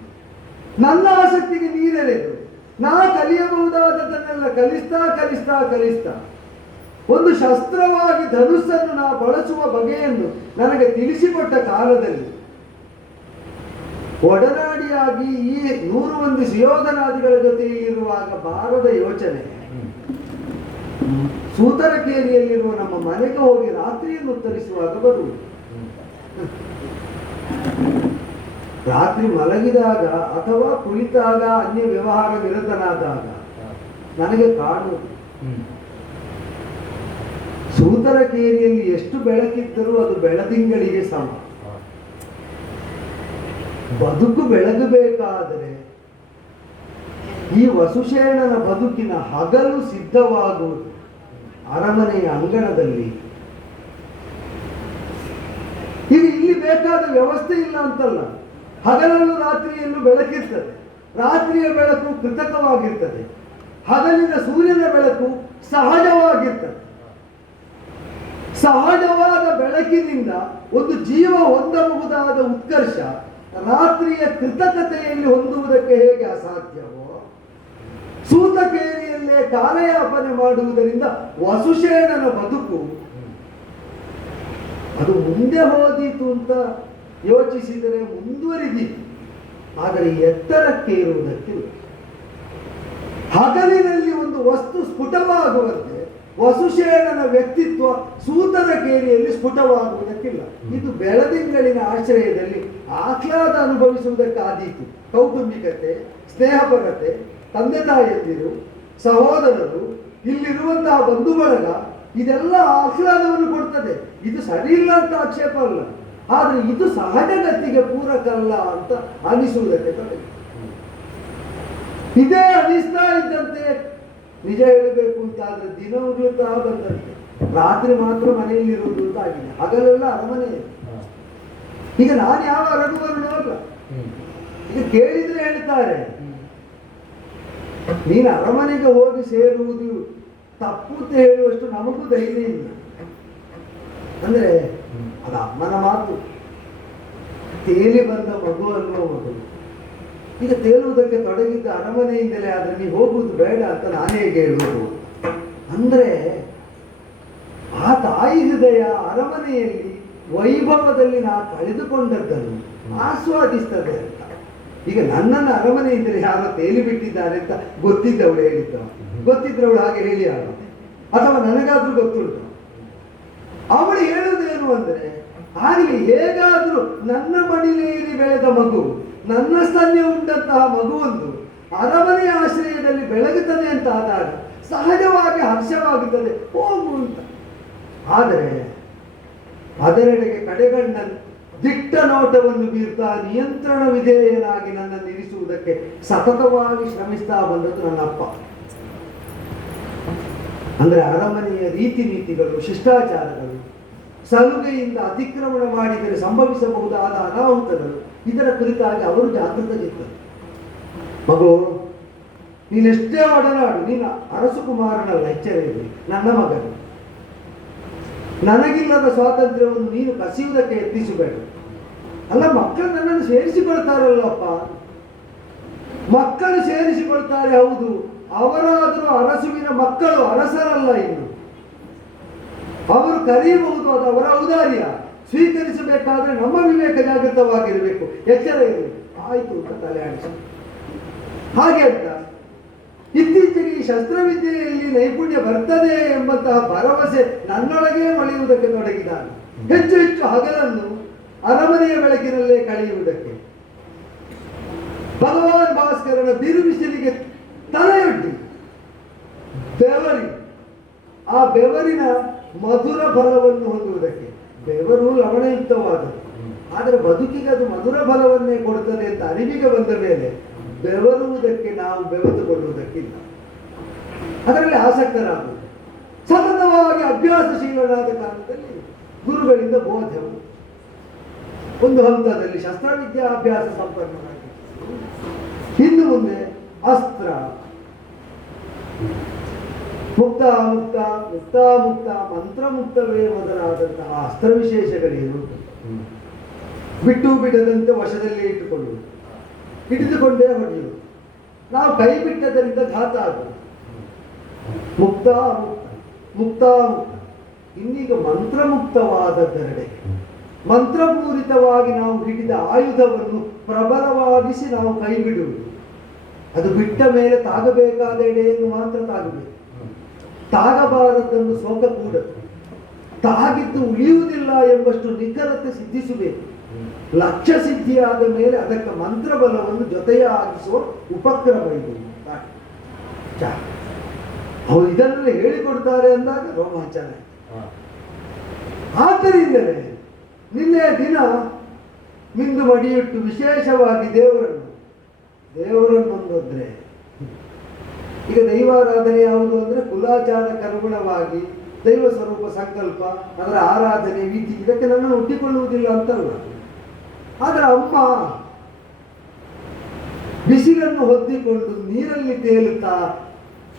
ನನ್ನ ಆಸಕ್ತಿಗೆ ನೀರೆರೆದು ನಾ ಕಲಿಯಬಹುದಾದದನ್ನೆಲ್ಲ ಕಲಿಸ್ತಾ ಕಲಿಸ್ತಾ ಕಲಿಸ್ತಾ ಒಂದು ಶಸ್ತ್ರವಾಗಿ ಧನುಸ್ಸನ್ನು ನಾ ಬಳಸುವ ಬಗೆಯನ್ನು ನನಗೆ ತಿಳಿಸಿಕೊಟ್ಟ ಕಾಲದಲ್ಲಿ ಒಡನಾಡಿಯಾಗಿ ಈ 100 ಮಂದಿ ಸುಯೋಧನಾದಿಗಳ ಜೊತೆಯಲ್ಲಿರುವಾಗ ಬಾರದ ಯೋಚನೆ ಸೂತರಕೇರಿಯಲ್ಲಿರುವ ನಮ್ಮ ಮನೆಗೆ ಹೋಗಿ ರಾತ್ರಿಯನ್ನು ಉತ್ತರಿಸುವಾಗ ಬರುವುದು. ರಾತ್ರಿ ಮಲಗಿದಾಗ ಅಥವಾ ಕುಳಿತಾಗ ಅನ್ಯ ವ್ಯವಹಾರ ನಿರತನಾದಾಗ ನನಗೆ ಕಾಣುವುದು ಸೂತರಕೇರಿಯಲ್ಲಿ ಎಷ್ಟು ಬೆಳಕಿದ್ದರೂ ಅದು ಬೆಳದಿಂಗಳಿಗೆ ಸಮ. ಬದುಕು ಬೆಳಗಬೇಕಾದರೆ ಈ ವಸುಶೇಣನ ಬದುಕಿನ ಹಗಲು ಸಿದ್ಧವಾಗುವುದು ಅರಮನೆಯ ಅಂಗಣದಲ್ಲಿ. ಈಗ ಇಲ್ಲಿ ಬೇಕಾದ ವ್ಯವಸ್ಥೆ ಇಲ್ಲ ಅಂತಲ್ಲ, ಹಗಲಲ್ಲೂ ರಾತ್ರಿಯಲ್ಲೂ ಬೆಳಕಿರ್ತದೆ, ರಾತ್ರಿಯ ಬೆಳಕು ಕೃತಕವಾಗಿರ್ತದೆ, ಹಗಲಿನ ಸೂರ್ಯನ ಬೆಳಕು ಸಹಜವಾಗಿರ್ತದೆ. ಸಹಜವಾದ ಬೆಳಕಿನಿಂದ ಒಂದು ಜೀವ ಹೊಂದಬಹುದಾದ ಉತ್ಕರ್ಷ ರಾತ್ರಿಯ ಕೃತಕತೆಯಲ್ಲಿ ಹೊಂದುವುದಕ್ಕೆ ಹೇಗೆ ಅಸಾಧ್ಯವೋ, ಸೂತಕೇರಿಯಲ್ಲೇ ಕಾಲಯಾಪನೆ ಮಾಡುವುದರಿಂದ ವಸುಶೇಣನ ಬದುಕು ಅದು ಮುಂದೆ ಹೋದೀತು ಅಂತ ಯೋಚಿಸಿದರೆ ಮುಂದುವರಿದೀತು. ಆದರೆ ಎತ್ತರಕ್ಕೆ ಇರುವುದಕ್ಕಿಲ್ಲ. ಹಗಲಿನಲ್ಲಿ ಒಂದು ವಸ್ತು ಸ್ಫುಟವಾಗುವಂತೆ ವಸುಶೇಣನ ವ್ಯಕ್ತಿತ್ವ ಸೂತನ ಕೇರಿಯಲ್ಲಿ ಸ್ಫುಟವಾಗುವುದಕ್ಕಿಲ್ಲ. ಇದು ಬೆಳದಿಂಗಳಿನ ಆಶ್ರಯದಲ್ಲಿ ಆಹ್ಲಾದ ಅನುಭವಿಸುವುದಕ್ಕಾದೀತು. ಕೌಟುಂಬಿಕತೆ, ಸ್ನೇಹಪರತೆ, ತಂದೆ ತಾಯಿಯಂದಿರು, ಸಹೋದರರು, ಇಲ್ಲಿರುವಂತಹ ಬಂಧು ಬಳಗ, ಇದೆಲ್ಲ ಆಹ್ಲಾದವನ್ನು ಕೊಡ್ತದೆ. ಇದು ಸರಿ ಇಲ್ಲ ಅಂತ ಆಕ್ಷೇಪ ಅಲ್ಲ, ಆದರೆ ಇದು ಸಹಜಗತಿಗೆ ಪೂರಕ ಅಲ್ಲ ಅಂತ ಅನಿಸುವುದಕ್ಕೆ ತೊಡಗಿ. ಇದೇ ಅನಿಸ್ತಾ ಇದ್ದಂತೆ, ನಿಜ ಹೇಳಬೇಕು ಅಂತ ಆದ್ರೆ ದಿನ ಉರುಳುತ್ತಾ ಬಂದಂತೆ ರಾತ್ರಿ ಮಾತ್ರ ಮನೆಯಲ್ಲಿರುವುದು ಅಂತ ಆಗಿದೆ. ಹಗಲೆಲ್ಲ ಅರಮನೆ. ಈಗ ನಾನು ಯಾವ ರಘುವರನೂ ಅಲ್ಲ. ಈಗ ಕೇಳಿದ್ರೆ ಹೇಳ್ತಾರೆ, ನೀನು ಅರಮನೆಗೆ ಹೋಗಿ ಸೇರುವುದು ತಪ್ಪು ಅಂತ ಹೇಳುವಷ್ಟು ನಮಗೂ ಧೈರ್ಯ ಇಲ್ಲ. ಅಂದ್ರೆ ಅದು ಅಮ್ಮನ ಮಾತು. ತೇಲಿ ಬಂದ ಮಗು ಅನ್ನುವ ಮಗು ಈಗ ತೇಲುವುದಕ್ಕೆ ತೊಡಗಿದ್ದ ಅರಮನೆಯಿಂದಲೇ, ಆದ್ರೆ ನೀವು ಹೋಗುವುದು ಬೇಡ ಅಂತ ನಾನೇ ಹೇಳುವುದು. ಅಂದ್ರೆ ಆ ತಾಯಿ ಹೃದಯ ಅರಮನೆಯಲ್ಲಿ ವೈಭವದಲ್ಲಿ ನಾ ಕಳೆದುಕೊಂಡದ್ದನ್ನು ಆಸ್ವಾದಿಸ್ತದೆ ಅಂತ. ಈಗ ನನ್ನನ್ನು ಅರಮನೆಯಿಂದಲೇ ಯಾರೋ ತೇಲಿ ಬಿಟ್ಟಿದ್ದಾರೆ ಅಂತ ಗೊತ್ತಿದ್ದವಳು ಹೇಳಿದ್ದ, ಗೊತ್ತಿದ್ದವಳು ಹಾಗೆ ಹೇಳಿ ಆಗ, ಅಥವಾ ನನಗಾದ್ರೂ ಗೊತ್ತುಂಟು. ಅವಳು ಹೇಳುವುದೇನು ಅಂದ್ರೆ, ಆಗಲಿ ಹೇಗಾದ್ರೂ ನನ್ನ ಮಡಿಲೇರಿ ಬೆಳೆದ ಮಗು, ನನ್ನ ಸ್ತನ್ಯ ಉಂಡಂತಹ ಮಗುವೊಂದು ಅರಮನೆಯ ಆಶ್ರಯದಲ್ಲಿ ಬೆಳಗುತ್ತದೆ ಅಂತ ಆದಾಗ ಸಹಜವಾಗಿ ಹರ್ಷವಾಗುತ್ತದೆ, ಹೋಗು ಅಂತ. ಆದರೆ ಅದರೆಡೆಗೆ ಕಡೆಗಣ್ಣ ದಿಟ್ಟ ನೋಟವನ್ನು ಬೀರ್ತಾ ನಿಯಂತ್ರಣ ವಿಧೇಯನಾಗಿ ನನ್ನನ್ನು ಇರಿಸುವುದಕ್ಕೆ ಸತತವಾಗಿ ಶ್ರಮಿಸ್ತಾ ಬಂದದ್ದು ನನ್ನ ಅಪ್ಪ. ಅಂದ್ರೆ ಅರಮನೆಯ ರೀತಿ ನೀತಿಗಳು, ಶಿಷ್ಟಾಚಾರಗಳು, ಸಲುಗೆಯಿಂದ ಅತಿಕ್ರಮಣ ಮಾಡಿದರೆ ಸಂಭವಿಸಬಹುದಾದ ಅನಾಹುತಗಳು, ಇದರ ಕುರಿತಾಗಿ ಅವರು ಜಾಗೃತರಿದ್ದರು. ಮಗು, ನೀನೆಷ್ಟೇ ಒಡನಾಡು, ನೀನು ಅರಸುಕುಮಾರನಲ್ಲ, ಎಚ್ಚರ ಇರಲಿ. ನನ್ನ ಮಗನು, ನನಗಿಲ್ಲದ ಸ್ವಾತಂತ್ರ್ಯವನ್ನು ನೀನು ಕಸಿಯುವುದಕ್ಕೆ ಯತ್ನಿಸಬೇಡ. ಅಲ್ಲ, ಮಕ್ಕಳು ನನ್ನನ್ನು ಸೇರಿಸಿಕೊಳ್ತಾರಲ್ಲಪ್ಪ, ಮಕ್ಕಳು ಸೇರಿಸಿಕೊಳ್ತಾರೆ, ಹೌದು. ಅವರಾದರೂ ಅರಸುವಿನ ಮಕ್ಕಳು, ಅರಸರಲ್ಲ. ಇನ್ನು ಅವರು ಕರೆಯಬಹುದು, ಅದು ಅವರ ಔದಾರ್ಯ. ಸ್ವೀಕರಿಸಬೇಕಾದ್ರೆ ನಮ್ಮ ವಿವೇಕ ಜಾಗೃತವಾಗಿರಬೇಕು, ಎಚ್ಚರ ಇರಬೇಕು. ಆಯ್ತು ಅಂತ ತಲೆ ಆಡಿಸಿ. ಹಾಗೆ ಅಂತ ಇತ್ತೀಚೆಗೆ ಈ ಶಸ್ತ್ರವಿದ್ಯೆಯಲ್ಲಿ ನೈಪುಣ್ಯ ಬರ್ತದೆ ಎಂಬಂತಹ ಭರವಸೆ ನನ್ನೊಳಗೆ ಮೊಳೆಯುವುದಕ್ಕೆ ತೊಡಗಿದ್ದಾನೆ. ಹೆಚ್ಚು ಹೆಚ್ಚು ಹಗಲನ್ನು ಅರಮನೆಯ ಬೆಳಕಿನಲ್ಲೇ ಕಳೆಯುವುದಕ್ಕೆ. ಭಗವಾನ್ ಭಾಸ್ಕರನ ಬಿರುಬಿಸಿಲಿಗೆ ತಲೆಯೊಡ್ಡಿ ಬೆವರಿ, ಆ ಬೆವರಿನ ಮಧುರ ಫಲವನ್ನು ಹೊಂದುವುದಕ್ಕೆ. ಬೆವರು ಲವಣಯುಕ್ತವಾದದ್ದು, ಆದರೆ ಬದುಕಿಗೆ ಅದು ಮಧುರ ಫಲವನ್ನೇ ಕೊಡುತ್ತದೆ ಅಂತ ಅರಿವಿಗೆ ಬಂದ ಮೇಲೆ ಬೆವರುವುದಕ್ಕೆ ನಾವು ಬೆವೆದುಕೊಳ್ಳುವುದಕ್ಕಿಲ್ಲ. ಅದರಲ್ಲಿ ಆಸಕ್ತರಾಗುವುದು. ಸತತವಾಗಿ ಅಭ್ಯಾಸಶೀಲರಾದ ಕಾರಣದಲ್ಲಿ ಗುರುಗಳಿಂದ ಬೋಧವು ಒಂದು ಹಂತದಲ್ಲಿ ಶಸ್ತ್ರವಿದ್ಯಾಭ್ಯಾಸ ಸಂಪನ್ನವಾಗಿ, ಇನ್ನು ಮುಂದೆ ಅಸ್ತ್ರ, ಮುಕ್ತ ಮುಕ್ತ ಮುಕ್ತ ಮುಕ್ತ ಮಂತ್ರಮುಕ್ತವೇ ಮೊದಲಾದಂತಹ ಅಸ್ತ್ರ ವಿಶೇಷಗಳೇನು ಬಿಟ್ಟು ಬಿಡದಂತೆ ವಶದಲ್ಲೇ ಇಟ್ಟುಕೊಳ್ಳುವುದು, ಹಿಡಿದುಕೊಂಡೇ ಹೊಡೆಯುವುದು. ನಾವು ಕೈ ಬಿಟ್ಟದರಿಂದ ಘಾತ ಆಗುವುದು. ಮುಕ್ತ ಮುಕ್ತ ಮುಕ್ತ ಮುಕ್ತ. ಇನ್ನೀಗ ಮಂತ್ರಮುಕ್ತವಾದದ್ದೆರಡೆಗೆ, ಮಂತ್ರಪೂರಿತವಾಗಿ ನಾವು ಹಿಡಿದ ಆಯುಧವನ್ನು ಪ್ರಬಲವಾಗಿಸಿ ನಾವು ಕೈ ಬಿಡುವುದು. ಅದು ಬಿಟ್ಟ ಮೇಲೆ ತಾಗಬೇಕಾದ ಎಡೆಯನ್ನು ಮಾತ್ರ ತಾಗಬೇಕು, ತಾಗಬಾರದನ್ನು ಸೋಕಕೂಡದು. ತಾಗಿದ್ದು ಉಳಿಯುವುದಿಲ್ಲ ಎಂಬಷ್ಟು ನಿಖರತೆ ಸಿದ್ಧಿಸಬೇಕು. ಲಕ್ಷ್ಯ ಸಿದ್ಧಿಯಾದ ಮೇಲೆ ಅದಕ್ಕೆ ಮಂತ್ರಬಲವನ್ನು ಜೊತೆಯಾಗಿಸುವ ಉಪಕ್ರಮ ಇದು. ಅವರು ಇದನ್ನೆಲ್ಲ ಹೇಳಿಕೊಡ್ತಾರೆ ಅಂದಾಗ ರೋಮಾಂಚನ. ಆದ್ದರಿಂದಲೇ ನಿನ್ನೆ ದಿನ ಮಿಂದು ಮಡಿಯಿಟ್ಟು ವಿಶೇಷವಾಗಿ ದೇವರನ್ನೊಂದ್ರೆ, ಈಗ ದೈವಾರಾಧನೆ ಯಾವುದು ಅಂದ್ರೆ ಕುಲಾಚಾರಕ್ಕನುಗುಣವಾಗಿ ದೈವ ಸ್ವರೂಪ ಸಂಕಲ್ಪ, ಅದರ ಆರಾಧನೆ ವಿಧಿ, ಇದಕ್ಕೆ ನನ್ನನ್ನು ಒಟ್ಟಿಕೊಳ್ಳುವುದಿಲ್ಲ ಅಂತಲ್ಲ. ಆದರೆ ಅಮ್ಮ ಬಿಸಿಲನ್ನು ಹೊದ್ದಿಕೊಂಡು ನೀರಲ್ಲಿ ತೇಲುತ್ತಾ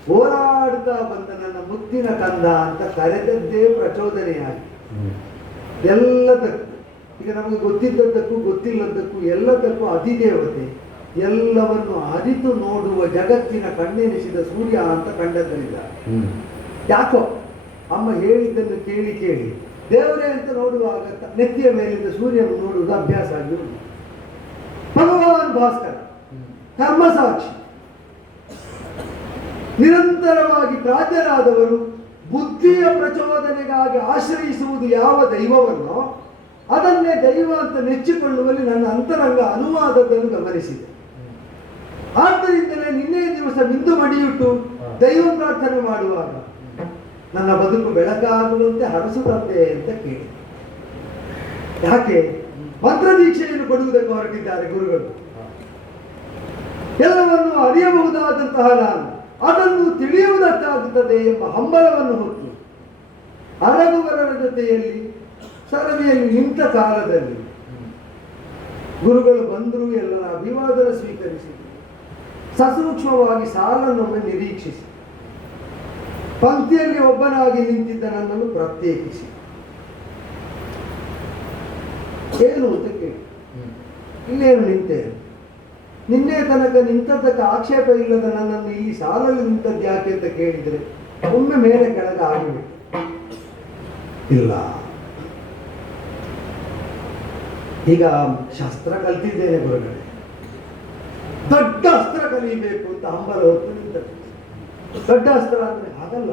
ಹೋರಾಡುತ್ತಾ ಬಂದ ನನ್ನ ಮುತ್ತಿನ ಕಂದ ಅಂತ ಕರೆದದ್ದೇ ಪ್ರಚೋದನೆಯಾಗಿ ಎಲ್ಲದಕ್ಕೂ, ಈಗ ನಮಗೆ ಗೊತ್ತಿದ್ದದ್ದಕ್ಕೂ ಗೊತ್ತಿಲ್ಲದಕ್ಕೂ ಎಲ್ಲದಕ್ಕೂ ಅಧಿದೇವತೆ, ಎಲ್ಲವನ್ನು ಅರಿತು ನೋಡುವ ಜಗತ್ತಿನ ಕಣ್ಣೆನಿಸಿದ ಸೂರ್ಯ ಅಂತ ಕಂಡದ್ದರಿಂದ ಯಾಕೋ ಅಮ್ಮ ಹೇಳಿದ್ದನ್ನು ಕೇಳಿ ಕೇಳಿ ದೇವರೇ ಅಂತ ನೋಡುವಾಗ ನೆತ್ತಿಯ ಮೇಲಿದ್ದ ಸೂರ್ಯನು ನೋಡುವುದು ಅಭ್ಯಾಸ ಆಗಿರುವುದು. ಭಗವಾನ್ ಭಾಸ್ಕರ ಕರ್ಮಸಾಕ್ಷಿ, ನಿರಂತರವಾಗಿ ಪ್ರಾಜ್ಯರಾದವರು, ಬುದ್ಧಿಯ ಪ್ರಚೋದನೆಗಾಗಿ ಆಶ್ರಯಿಸುವುದು ಯಾವ ದೈವವನ್ನೋ ಅದನ್ನೇ ದೈವ ಅಂತ ನೆಚ್ಚಿಕೊಳ್ಳುವಲ್ಲಿ ನನ್ನ ಅಂತರಂಗ ಅನುವಾದವನ್ನು ಗಮನಿಸಿದೆ. ಆದ್ದರಿಂದಲೇ ನಿನ್ನೆಯ ದಿವಸ ಬಿಂದು ಮಡಿಯುಟ್ಟು ದೈವ ಪ್ರಾರ್ಥನೆ ಮಾಡುವಾಗ ನನ್ನ ಬದುಕು ಬೆಳಕಾಗುವಂತೆ ಹರಸುತ್ತಂತೆ ಅಂತ ಕೇಳಿ. ಯಾಕೆ ಮಂತ್ರ ದೀಕ್ಷೆಯನ್ನು ಕೊಡುವುದಕ್ಕೆ ಹೊರಟಿದ್ದಾರೆ ಗುರುಗಳು. ಎಲ್ಲವನ್ನು ಅರಿಯಬಹುದಾದಂತಹ ನಾನು ಅದನ್ನು ತಿಳಿಯುವುದಕ್ಕಾಗುತ್ತದೆ ಎಂಬ ಹಂಬಲವನ್ನು ಹೊತ್ತು ಅರಗುವರರ ಜೊತೆಯಲ್ಲಿ ಸರದಿಯಲ್ಲಿ ನಿಂತ ಕಾಲದಲ್ಲಿ ಗುರುಗಳು ಬಂದರೂ ಎಲ್ಲರ ಅಭಿವಾದನ ಸ್ವೀಕರಿಸಿ ಸಸೂಕ್ಷ್ಮವಾಗಿ ಸಾಲನ್ನೊಮ್ಮೆ ನಿರೀಕ್ಷಿಸಿ ಪಂಕ್ತಿಯಲ್ಲಿ ಒಬ್ಬನಾಗಿ ನಿಂತಿದ್ದ ನನ್ನನ್ನು ಪ್ರತ್ಯೇಕಿಸಿ ಏನು ಅಂತ ಕೇಳಿ, ಇಲ್ಲೇನು ನಿಂತೇನು, ನಿನ್ನೆ ತನಕ ನಿಂತದ್ದಕ್ಕೆ ಆಕ್ಷೇಪ ಇಲ್ಲದ ನನ್ನನ್ನು ಇಲ್ಲಿ ಸಾಲಲ್ಲಿ ನಿಂತದ್ದು ಯಾಕೆ ಅಂತ ಕೇಳಿದರೆ ಒಮ್ಮೆ ಮೇಲೆ ಕೆಳಗೆ ಆಗಿಬಿಟ್ಟು ಇಲ್ಲ, ಈಗ ಶಾಸ್ತ್ರ ಕಲ್ತಿದ್ದೇನೆ ಗುರುಗಳೇ, ದೊಡ್ಡ ಅಸ್ತ್ರ ಕಲಿಯಬೇಕು ಅಂತ ಹಂಬಲ ಹೊತ್ತು ನಿಂತದ್ದು. ದೊಡ್ಡ ಅಸ್ತ್ರ ಅಂದ್ರೆ ಹಾಗಲ್ಲ,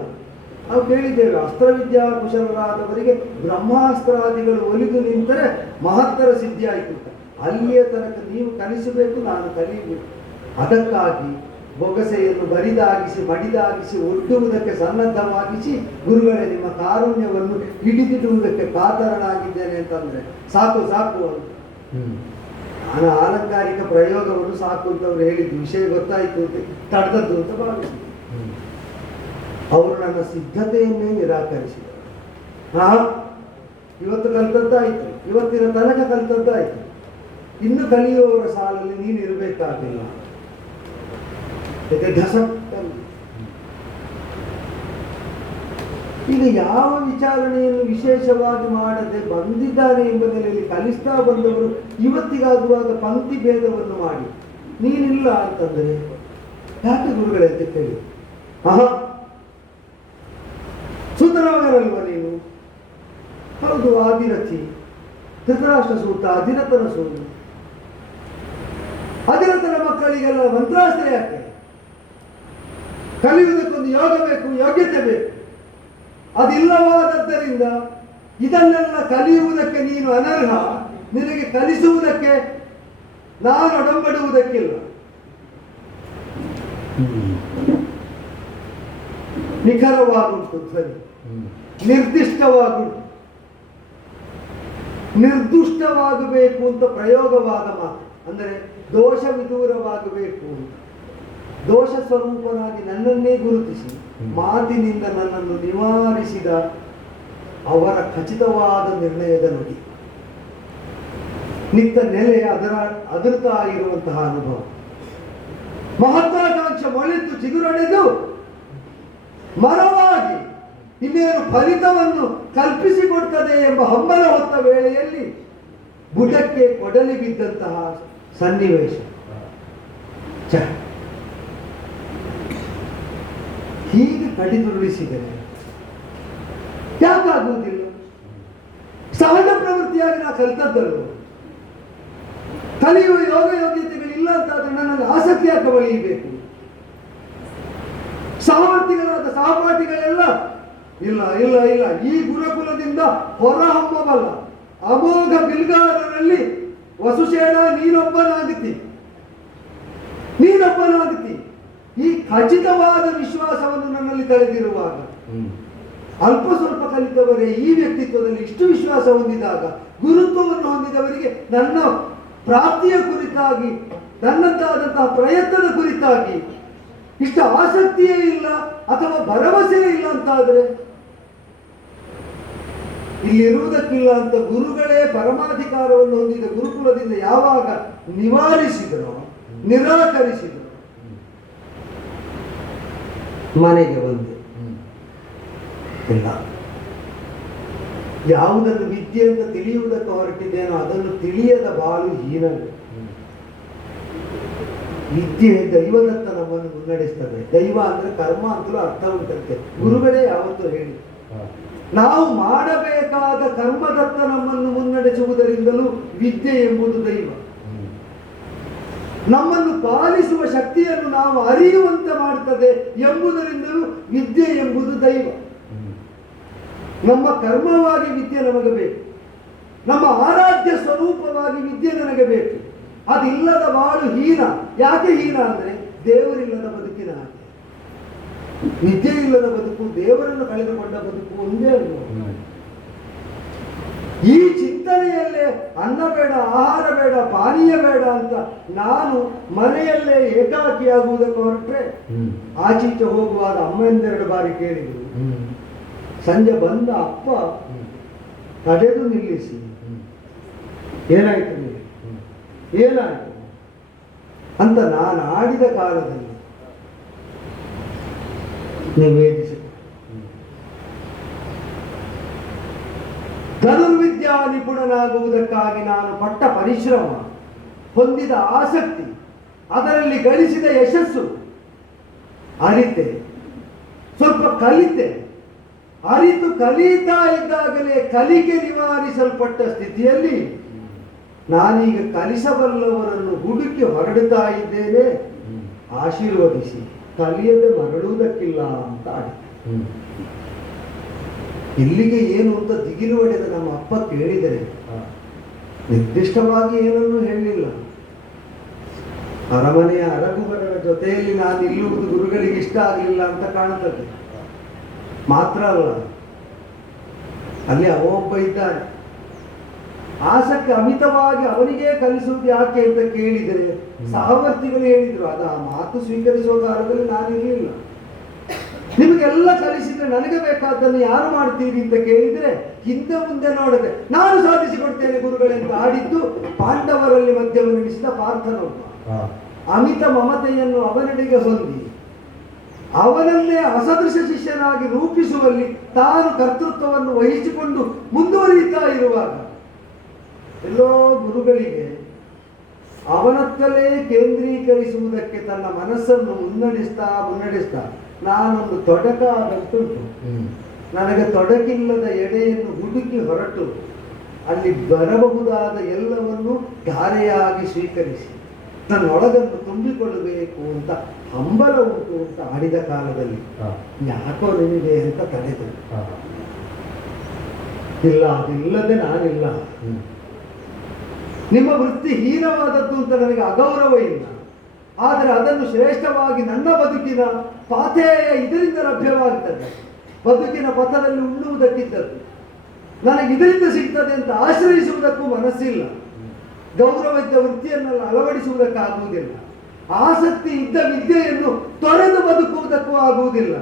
ನಾವು ಕೇಳಿದ್ದೇವೆ ಅಸ್ತ್ರವಿದ್ಯಾ ಕುಶಲರಾದವರಿಗೆ ಬ್ರಹ್ಮಾಸ್ತ್ರಾದಿಗಳು ಒಲಿದು ನಿಂತರೆ ಮಹತ್ತರ ಸಿದ್ಧಿ ಆಯಿತು ಅಂತ. ಅಲ್ಲಿಯ ತನಕ ನೀವು ಕಲಿಸಬೇಕು, ನಾನು ಕಲಿಯಬೇಕು. ಅದಕ್ಕಾಗಿ ಬೊಗಸೆಯನ್ನು ಬರಿದಾಗಿಸಿ ಮಡಿದಾಗಿಸಿ ಒಡ್ಡುವುದಕ್ಕೆ ಸನ್ನದ್ಧವಾಗಿಸಿ ಗುರುಗಳೇ ನಿಮ್ಮ ಕಾರುಣ್ಯವನ್ನು ಹಿಡಿದಿಡುವುದಕ್ಕೆ ಕಾತರನಾಗಿದ್ದೇನೆ ಅಂತಂದ್ರೆ ಸಾಕು ಸಾಕು ಅಂತ. ನಾನು ಆಲಂಕಾರಿಕ ಪ್ರಯೋಗವನ್ನು ಸಾಕು ಅಂತ ಅವರು ಹೇಳಿದ್ದು, ವಿಷಯ ಗೊತ್ತಾಯಿತು ಅಂತ ತಡೆದದ್ದು ಅಂತ ಭಾವಿಸಿದ್ರು. ಅವರು ನನ್ನ ಸಿದ್ಧತೆಯನ್ನೇ ನಿರಾಕರಿಸಿದರು. ಇವತ್ತು ಕಲಿತದ್ದಾಯಿತು, ಇವತ್ತಿನ ತನಕ ಕಲಿತದ್ದಾಯಿತು, ಇನ್ನು ಕಲಿಯುವವರ ಸಾಲಲ್ಲಿ ನೀನು ಇರಬೇಕಾಗಿಲ್ಲ. ಈಗ ಯಾವ ವಿಚಾರಣೆಯನ್ನು ವಿಶೇಷವಾಗಿ ಮಾಡದೆ ಬಂದಿದ್ದಾರೆ ಎಂಬ ನೆಲೆಯಲ್ಲಿ ಕಲಿಸ್ತಾ ಬಂದವರು ಇವತ್ತಿಗಾಗುವಾಗ ಪಂಕ್ತಿ ಭೇದವನ್ನು ಮಾಡಿ ನೀನಿಲ್ಲ ಅಂತಂದರೆ ಯಾಕೆ ಗುರುಗಳೇ ಅಂತ ಕೇಳಿ, ಸೂತನವರಲ್ವ ನೀನು? ಹೌದು, ಆದಿರಥಿ ಧೃತರಾಷ್ಟ್ರ ಸೂತ ಅಧಿರಥನ ಸೂರು. ಅಧಿರಥನ ಮಕ್ಕಳಿಗೆಲ್ಲ ಮಂತ್ರಾಸ್ತ್ರ ಯಾಕೆ? ಕಲಿಯುವುದಕ್ಕೊಂದು ಯೋಗ ಬೇಕು, ಯೋಗ್ಯತೆ ಬೇಕು. ಅದಿಲ್ಲವಾದದ್ದರಿಂದ ಇದನ್ನೆಲ್ಲ ಕಲಿಯುವುದಕ್ಕೆ ನೀನು ಅನರ್ಹ, ನಿನಗೆ ಕಲಿಸುವುದಕ್ಕೆ ನಾನು ಒಡಂಬಡುವುದಕ್ಕಿಲ್ಲ. ನಿಖರವಾಗುಂಟು ಧ್ವನಿ, ನಿರ್ದಿಷ್ಟವಾಗುಂಟು. ನಿರ್ದುಷ್ಟವಾಗಬೇಕು ಅಂತ ಪ್ರಯೋಗವಾದ ಮಾತು, ಅಂದರೆ ದೋಷ ವಿದೂರವಾಗಬೇಕು ಅಂತ. ದೋಷ ಸ್ವರೂಪನಾಗಿ ನನ್ನನ್ನೇ ಗುರುತಿಸಿ ಮಾತಿನಿಂದ ನನ್ನನ್ನು ನಿವಾರಿಸಿದ ಅವರ ಖಚಿತವಾದ ನಿರ್ಣಯದ ನುಡಿ, ನಿತ್ತ ನೆಲೆ ಅದರ್ತಾ ಇರುವಂತಹ ಅನುಭವ, ಮಹತ್ವಾಕಾಂಕ್ಷೆ ಮೊಳೆತು ಚಿಗುರೊಡೆದು ಮರವಾಗಿ ಇನ್ನೇನು ಫಲಿತವನ್ನು ಕಲ್ಪಿಸಿಕೊಡ್ತದೆ ಎಂಬ ಹಂಬಲ ಹೊತ್ತ ವೇಳೆಯಲ್ಲಿ ಬುಡಕ್ಕೆ ಕೊಡಲಿ ಬಿದ್ದಂತಹ ಸನ್ನಿವೇಶ. ಹೀಗೆ ಕಡಿದುರುಳಿಸಿದರೆ ಯಾಕಾಗುವುದಿಲ್ಲ? ಸಹಜ ಪ್ರವೃತ್ತಿಯಾಗಿ ನಾ ಕಲಿತದ್ದಲ್ವ. ಕಲಿಯುವ ಯೋಗ ಯೋಗ್ಯತೆಗಳಿಲ್ಲ ಅಂತಾದ್ರೆ ನನ್ನಲ್ಲಿ ಆಸಕ್ತಿ ಯಾಕೆ ಬಳಿಯಬೇಕು? ಸಹವರ್ತಿಗಳಾದ ಸಹಪಾಠಿಗಳೆಲ್ಲ ಇಲ್ಲ ಇಲ್ಲ ಇಲ್ಲ, ಈ ಗುರುಕುಲದಿಂದ ಹೊರಹೊಮ್ಮಬಲ್ಲ ಅಮೋಘ ಬಿಲ್ಗಾರರಲ್ಲಿ ವಸುಶೇಣ ನೀನೊಬ್ಬನಾಗುತ್ತಿ. ಈ ಖಚಿತವಾದ ವಿಶ್ವಾಸವನ್ನು ನನ್ನಲ್ಲಿ ಕಳೆದಿರುವಾಗ ಅಲ್ಪ ಸ್ವಲ್ಪ ಕಲಿತವರೇ ಈ ವ್ಯಕ್ತಿತ್ವದಲ್ಲಿ ಇಷ್ಟು ವಿಶ್ವಾಸ ಹೊಂದಿದಾಗ, ಗುರುತ್ವವನ್ನು ಹೊಂದಿದವರಿಗೆ ನನ್ನ ಪ್ರಾಪ್ತಿಯ ಕುರಿತಾಗಿ, ನನ್ನದಾದಂತಹ ಪ್ರಯತ್ನದ ಕುರಿತಾಗಿ ಇಷ್ಟ ಆಸಕ್ತಿಯೇ ಇಲ್ಲ ಅಥವಾ ಭರವಸೆಯೇ ಇಲ್ಲ ಅಂತಾದರೆ ಇಲ್ಲಿರುವುದಕ್ಕಿಲ್ಲ ಅಂತ ಗುರುಗಳೇ ಪರಮಾಧಿಕಾರವನ್ನು ಹೊಂದಿದ ಗುರುಕುಲದಿಂದ ಯಾವಾಗ ನಿವಾರಿಸಿದರೋ, ನಿರಾಕರಿಸಿದರೋ, ಮನೆಗೆ ಬಂದೆ. ಇಲ್ಲ, ಯಾವುದನ್ನು ವಿದ್ಯೆ ಅಂತ ತಿಳಿಯುವುದಕ್ಕೆ ಹೊರಟಿದ್ದೇನೋ ಅದನ್ನು ತಿಳಿಯದ ಬಾಳು ಹೀನವೇ. ವಿದ್ಯೆ ದೈವದತ್ತ ನಮ್ಮನ್ನು ಮುನ್ನಡೆಸ್ತದೆ. ದೈವ ಅಂದ್ರೆ ಕರ್ಮ ಅಂತಲೂ ಅರ್ಥ ಉಂಟಂತೆ, ಗುರುಗಳೇ ಯಾವತ್ತೂ ಹೇಳಿ. ನಾವು ಮಾಡಬೇಕಾದ ಕರ್ಮದತ್ತ ನಮ್ಮನ್ನು ಮುನ್ನಡೆಸುವುದರಿಂದಲೂ ವಿದ್ಯೆ ಎಂಬುದು ದೈವ. ನಮ್ಮನ್ನು ಪಾಲಿಸುವ ಶಕ್ತಿಯನ್ನು ನಾವು ಅರಿಯುವಂತೆ ಮಾಡುತ್ತದೆ ಎಂಬುದರಿಂದಲೂ ವಿದ್ಯೆ ಎಂಬುದು ದೈವ. ನಮ್ಮ ಕರ್ಮವಾಗಿ ವಿದ್ಯೆ ನಮಗೆ ಬೇಕು, ನಮ್ಮ ಆರಾಧ್ಯ ಸ್ವರೂಪವಾಗಿ ವಿದ್ಯೆ ನನಗೆ ಬೇಕು. ಅದಿಲ್ಲದ ಬಾಳು ಹೀನ. ಯಾಕೆ ಹೀನ ಅಂದರೆ ದೇವರಿಲ್ಲದ ಬದುಕಿನ ಹಾಗೆ. ವಿದ್ಯೆ ಇಲ್ಲದ ಬದುಕು ದೇವರನ್ನು ಕಳೆದುಕೊಂಡ ಬದುಕು ಒಂದೇ ಅಲ್ವ. ಈ ಚಿಂತನೆಯಲ್ಲೇ ಅನ್ನ ಬೇಡ, ಆಹಾರ ಬೇಡ, ಪಾನೀಯ ಬೇಡ ಅಂತ ನಾನು ಮನೆಯಲ್ಲೇ ಏಕಾಕಿಯಾಗುವುದಕ್ಕೆ ಹೊರಟ್ರೆ ಆಚೀಚೆ ಹೋಗುವಾಗ ಅಮ್ಮಂದೆರಡು ಬಾರಿ ಕೇಳಿದ್ರು. ಸಂಜೆ ಬಂದ ಅಪ್ಪ ತಡೆದು ನಿಲ್ಲಿಸಿ, ಏನಾಯ್ತು ನೀವು, ಏನಾಯ್ತು ಅಂತ ನಾನು ಆಡಿದ ಕಾಲದಲ್ಲಿ ನಿವೇದಿಸಿ ಧನುರ್ವಿದ್ಯಾ ನಿಪುಣನಾಗುವುದಕ್ಕಾಗಿ ನಾನು ಪಟ್ಟ ಪರಿಶ್ರಮ, ಹೊಂದಿದ ಆಸಕ್ತಿ, ಅದರಲ್ಲಿ ಗಳಿಸಿದ ಯಶಸ್ಸು ಅರಿತೆ, ಸ್ವಲ್ಪ ಕಲಿತೆ. ಅರಿತು ಕಲಿತಾ ಇದ್ದಾಗಲೇ ಕಲಿಕೆ ನಿವಾರಿಸಲ್ಪಟ್ಟ ಸ್ಥಿತಿಯಲ್ಲಿ ನಾನೀಗ ಕಲಿಸಬಲ್ಲವರನ್ನು ಹುಡುಕಿ ಹೊರಡುತ್ತಾ ಇದ್ದೇನೆ. ಆಶೀರ್ವದಿಸಿ, ಕಲಿಯದೆ ಮರಳುವುದಕ್ಕಿಲ್ಲ ಅಂತ ಆಡಿದೆ. ಇಲ್ಲಿಗೆ ಏನು ಅಂತ ದಿಗಿಲು ಹೊಡೆದ ನಮ್ಮ ಅಪ್ಪ ಕೇಳಿದರೆ ನಿರ್ದಿಷ್ಟವಾಗಿ ಏನನ್ನೂ ಹೇಳಲಿಲ್ಲ. ಅರಮನೆಯ ಅರಗುಗರ ಜೊತೆಯಲ್ಲಿ ನಾನು ನಿಲ್ಲುವುದು ಗುರುಗಳಿಗೆ ಇಷ್ಟ ಆಗಲಿಲ್ಲ ಅಂತ ಕಾಣುತ್ತದೆ. ಮಾತ್ರ ಅಲ್ಲ, ಅಲ್ಲಿ ಒಬ್ಬ ಇದ್ದಾನೆ. ಆಸಕ್ತಿ ಅಮಿತವಾಗಿ ಅವನಿಗೆ ಕಲಿಸುವುದು ಯಾಕೆ ಅಂತ ಕೇಳಿದರೆ ಸಹವರ್ತಿಗಳು ಹೇಳಿದ್ರು. ಅದು ಆ ಮಾತು ಸ್ವೀಕರಿಸುವ ಕಾಲದಲ್ಲಿ ನಾನು ಇರಲಿಲ್ಲ. ನಿಮಗೆಲ್ಲ ಕಲಿಸಿದ್ರೆ ನನಗೆ ಬೇಕಾದ್ದನ್ನು ಯಾರು ಮಾಡ್ತೀರಿ ಅಂತ ಕೇಳಿದರೆ ಹಿಂದೆ ಮುಂದೆ ನೋಡದೆ ನಾನು ಸಾಧಿಸಿಕೊಡ್ತೇನೆ ಗುರುಗಳೆಂದು ಆಡಿದ್ದು ಪಾಂಡವರಲ್ಲಿ ಮಧ್ಯಮನಿಸಿದ ಪಾರ್ಥನೊಬ್ಬ. ಅಮಿತ ಮಮತೆಯನ್ನು ಅವನೆಡೆಗೆ ಹೊಂದಿ ಅವನನ್ನೇ ಅಸದೃಶ ಶಿಷ್ಯನಾಗಿ ರೂಪಿಸುವಲ್ಲಿ ತಾನು ಕರ್ತೃತ್ವವನ್ನು ವಹಿಸಿಕೊಂಡು ಮುಂದುವರಿಯುತ್ತಾ ಇರುವಾಗ ಎಲ್ಲೋ ಗುರುಗಳಿಗೆ ಅವನತ್ತಲೇ ಕೇಂದ್ರೀಕರಿಸುವುದಕ್ಕೆ ತನ್ನ ಮನಸ್ಸನ್ನು ಮುನ್ನಡೆಸ್ತಾ ನಾನೊಂದು ತೊಡಕಾದಂತುಂಟು. ನನಗೆ ತೊಡಕಿಲ್ಲದ ಎಡೆಯನ್ನು ಹುಡುಕಿ ಹೊರಟು ಅಲ್ಲಿ ಬರಬಹುದಾದ ಎಲ್ಲವನ್ನು ಧಾರೆಯಾಗಿ ಸ್ವೀಕರಿಸಿ ನನ್ನೊಳಗನ್ನು ತುಂಬಿಕೊಳ್ಳಬೇಕು ಅಂತ ಹಂಬಲ ಉಂಟು ಅಂತ ಆಡಿದ ಕಾಲದಲ್ಲಿ ಯಾಕೋ ನಿನಗೆ ಅಂತ ತಡೆದು, ಇಲ್ಲ ಅದಿಲ್ಲದೆ ನಾನಿಲ್ಲ, ನಿಮ್ಮ ವೃತ್ತಿ ಹೀನವಾದದ್ದು ಅಂತ ನನಗೆ ಅಗೌರವ ಇಲ್ಲ, ಆದರೆ ಅದನ್ನು ಶ್ರೇಷ್ಠವಾಗಿ ನನ್ನ ಬದುಕಿನ ಪಾಥೇಯ ಇದರಿಂದ ಲಭ್ಯವಾಗ್ತದೆ. ಬದುಕಿನ ಪಥದಲ್ಲಿ ಉಣ್ಣುವುದಕ್ಕಿದ್ದದ್ದು ನನಗೆ ಇದರಿಂದ ಸಿಗ್ತದೆ ಅಂತ ಆಶ್ರಯಿಸುವುದಕ್ಕೂ ಮನಸ್ಸಿಲ್ಲ. ಗೌರವಿದ್ದ ವೃತ್ತಿಯನ್ನೆಲ್ಲ ಅಳವಡಿಸುವುದಕ್ಕಾಗುವುದಿಲ್ಲ. ಆಸಕ್ತಿ ಇದ್ದ ವಿದ್ಯೆಯನ್ನು ತೊರೆದು ಬದುಕುವುದಕ್ಕೂ ಆಗುವುದಿಲ್ಲ.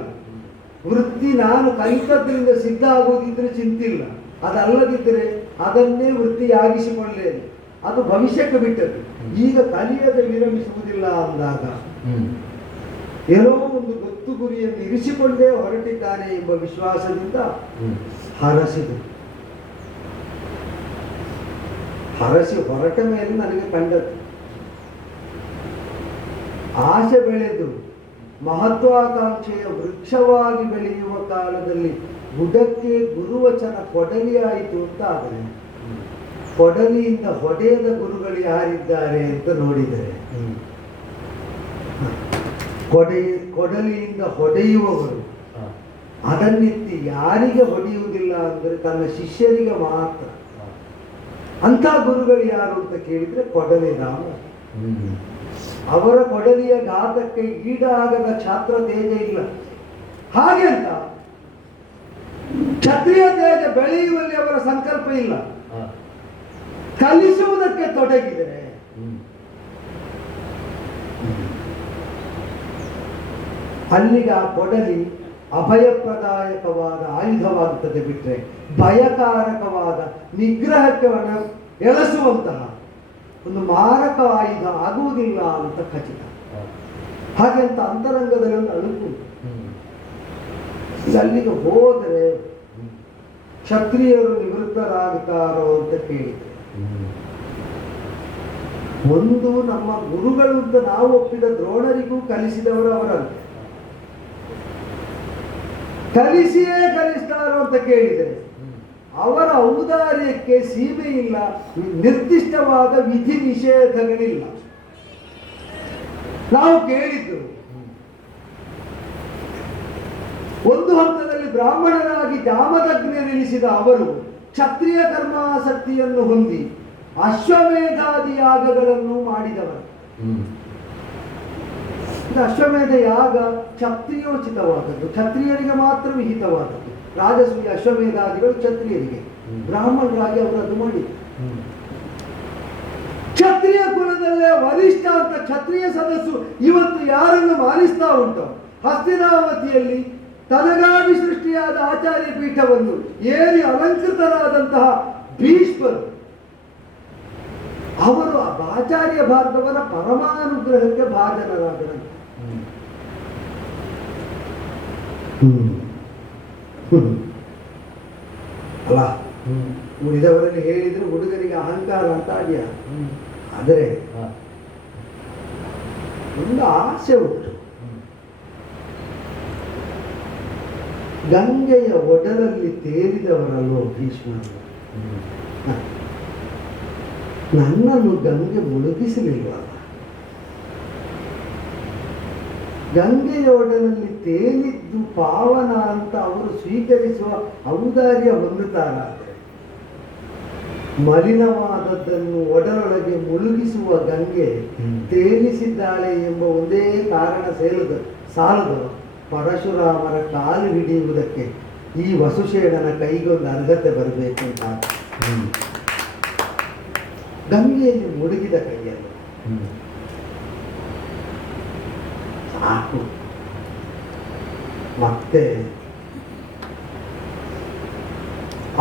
ವೃತ್ತಿ ನಾನು ಕಲಿತದ್ರಿಂದ ಸಿದ್ಧ ಆಗುವುದಿದ್ರೆ ಚಿಂತಿಲ್ಲ, ಅದಲ್ಲದಿದ್ದರೆ ಅದನ್ನೇ ವೃತ್ತಿಯಾಗಿಸಿಕೊಳ್ಳೇನೆ. ಅದು ಭವಿಷ್ಯಕ್ಕೆ ಬಿಟ್ಟದ್ದು. ಈಗ ಕಲಿಯದೆ ವಿರಮಿಸುವುದಿಲ್ಲ ಅಂದಾಗ ಏನೋ ಒಂದು ಗೊತ್ತು ಗುರಿಯನ್ನು ಇರಿಸಿಕೊಂಡೇ ಹೊರಟಿದ್ದಾನೆ ಎಂಬ ವಿಶ್ವಾಸದಿಂದ ಹರಸಿ ಹೊರಟ ಮೇಲೆ ನನಗೆ ಕಂಡದ್ದು. ಆಸೆ ಬೆಳೆದು ಮಹತ್ವಾಕಾಂಕ್ಷೆಯ ವೃಕ್ಷವಾಗಿ ಬೆಳೆಯುವ ಕಾಲದಲ್ಲಿ ಬುಡಕ್ಕೆ ಗುರುವಚನ ಕೊಡಲಿಯಾಯಿತು ಅಂತ ಆದರೆ ಕೊಡಲಿಯಿಂದ ಹೊಡೆಯದ ಗುರುಗಳು ಯಾರಿದ್ದಾರೆ ಅಂತ ನೋಡಿದರೆ ಕೊಡಲಿಯಿಂದ ಹೊಡೆಯುವವರು ಅದನ್ನೆತ್ತಿ ಯಾರಿಗೆ ಹೊಡೆಯುವುದಿಲ್ಲ ಅಂದರೆ ತನ್ನ ಶಿಷ್ಯರಿಗೆ ಮಾತ್ರ. ಅಂಥ ಗುರುಗಳು ಯಾರು ಅಂತ ಕೇಳಿದ್ರೆ ಕೊಡಲಿ ರಾಮ. ಅವರ ಕೊಡಲಿಯ ಘಾತಕ್ಕೆ ಈಡಾಗದ ಛಾತ್ರ ತೇಜ ಇಲ್ಲ. ಹಾಗೆ ಅಂತ ಕ್ಷತ್ರಿಯ ತೇಜ ಬೆಳೆಯುವಲ್ಲಿ ಅವರ ಸಂಕಲ್ಪ ಇಲ್ಲ. ಕಲಿಸುವುದಕ್ಕೆ ತೊಡಗಿದರೆ ಅಲ್ಲಿಗೆ ಆ ಕೊಡಲಿ ಅಭಯಪ್ರದಾಯಕವಾದ ಆಯುಧವಾಗುತ್ತದೆ ಬಿಟ್ಟರೆ ಭಯಕಾರಕವಾದ ನಿಗ್ರಹಕ್ಕೆ ಎಳಸುವಂತಹ ಒಂದು ಮಾರಕ ಆಯುಧ ಆಗುವುದಿಲ್ಲ ಅಂತ ಖಚಿತ. ಹಾಗೆ ಅಂತ ಅಂತರಂಗದಲ್ಲಿ ಒಂದು ಅಳುಕು. ಅಲ್ಲಿಗೆ ಹೋದರೆ ಕ್ಷತ್ರಿಯರು ನಿವೃತ್ತರಾಗುತ್ತಾರೋ ಅಂತ ಕೇಳಿದೆ. ಒಂದು ನಮ್ಮ ಗುರುಗಳು ಅಂತ ನಾವು ಒಪ್ಪಿದ ದ್ರೋಣರಿಗೂ ಕಲಿಸಿದವರು ಅವರಂತೆ. ಕಲಿಸಿಯೇ ಕಲಿಸ್ತಾರೋ ಅಂತ ಕೇಳಿದರೆ ಅವರ ಔದಾರ್ಯಕ್ಕೆ ಸೀಮೆ ಇಲ್ಲ, ನಿರ್ದಿಷ್ಟವಾದ ವಿಧಿ ನಿಷೇಧಗಳಿಲ್ಲ. ನಾವು ಕೇಳಿದ್ದು ಒಂದು ಹಂತದ ಕುಲದಲ್ಲಿ ಬ್ರಾಹ್ಮಣರಾಗಿ ಜಾಮದಗ್ನಿರಿಳಿಸಿದ ಅವರು ಕ್ಷತ್ರಿಯ ಕರ್ಮಾಸಕ್ತಿಯನ್ನು ಹೊಂದಿ ಅಶ್ವಮೇಧಾದಿ ಯಾಗಗಳನ್ನು ಮಾಡಿದವರು. ಇದು ಅಶ್ವಮೇಧ ಯಾಗ ಕ್ಷತ್ರಿಯೋಚಿತವಾದದ್ದು, ಕ್ಷತ್ರಿಯರಿಗೆ ಮಾತ್ರ ವಿಹಿತವಾದದ್ದು. ರಾಜಸೂಯ ಅಶ್ವಮೇಧಾದಿಗಳು ಕ್ಷತ್ರಿಯರಿಗೆ, ಬ್ರಾಹ್ಮಣರಾಗಿ ಅವರು ಅದು ಮಾಡಿದರು. ಕ್ಷತ್ರಿಯ ಕುಲದಲ್ಲೇ ವರಿಷ್ಠ ಅಂತ ಕ್ಷತ್ರಿಯ ಸದಸ್ಸು ಇವತ್ತು ಯಾರನ್ನು ಮಾನಿಸ್ತಾ ಉಂಟು? ಹಸ್ತಿನಾವತಿಯಲ್ಲಿ ತನಗಾಗಿ ಸೃಷ್ಟಿಯಾದ ಆಚಾರ್ಯ ಪೀಠವನ್ನು ಏರಿ ಅಲಂಕೃತರಾದಂತಹ ಭೀಷ್ಮರು ಅವರು ಆಚಾರ್ಯ ಭಾರ್ಗವನ ಪರಮಾನುಗ್ರಹಕ್ಕೆ ಭಾಜನರಾದರು. ಅಲ್ಲ, ಉಳಿದವರಲ್ಲಿ ಹೇಳಿದ್ರು ಹುಡುಗರಿಗೆ ಅಹಂಕಾರ ಅಂತ ಆದ್ಯ. ಆದರೆ ಒಂದು ಆಸೆ ಉಂಟು. ಗಂಗೆಯ ಒಡಲಲ್ಲಿ ತೇಲಿದವರಲ್ಲೋ ಭೀಷ್ಮರು. ನನ್ನನ್ನು ಗಂಗೆ ಮುಳುಗಿಸಲಿಲ್ವಲ್ಲ. ಗಂಗೆಯ ಒಡಲಲ್ಲಿ ತೇಲಿದ್ದು ಪಾವನ ಅಂತ ಅವರು ಸ್ವೀಕರಿಸುವ ಔದಾರ್ಯ ಹೊಂದುತ್ತಾರಾದರೆ, ಮಲಿನವಾದದ್ದನ್ನು ಒಡಲೊಳಗೆ ಮುಳುಗಿಸುವ ಗಂಗೆ ತೇಲಿಸಿದ್ದಾಳೆ ಎಂಬ ಒಂದೇ ಕಾರಣ ಸಾಲದು ಪರಶುರಾಮರ ಕಾಲು ಹಿಡಿಯುವುದಕ್ಕೆ ಈ ವಸುಶೇಣನ ಕೈಗೊಂದು ಅರ್ಹತೆ ಬರಬೇಕು ಅಂತ. ಗಂಗೆಯಲ್ಲಿ ಮುಳುಗಿದ ಕೈಯಲ್ಲಿ ಸಾಕು. ಮತ್ತೆ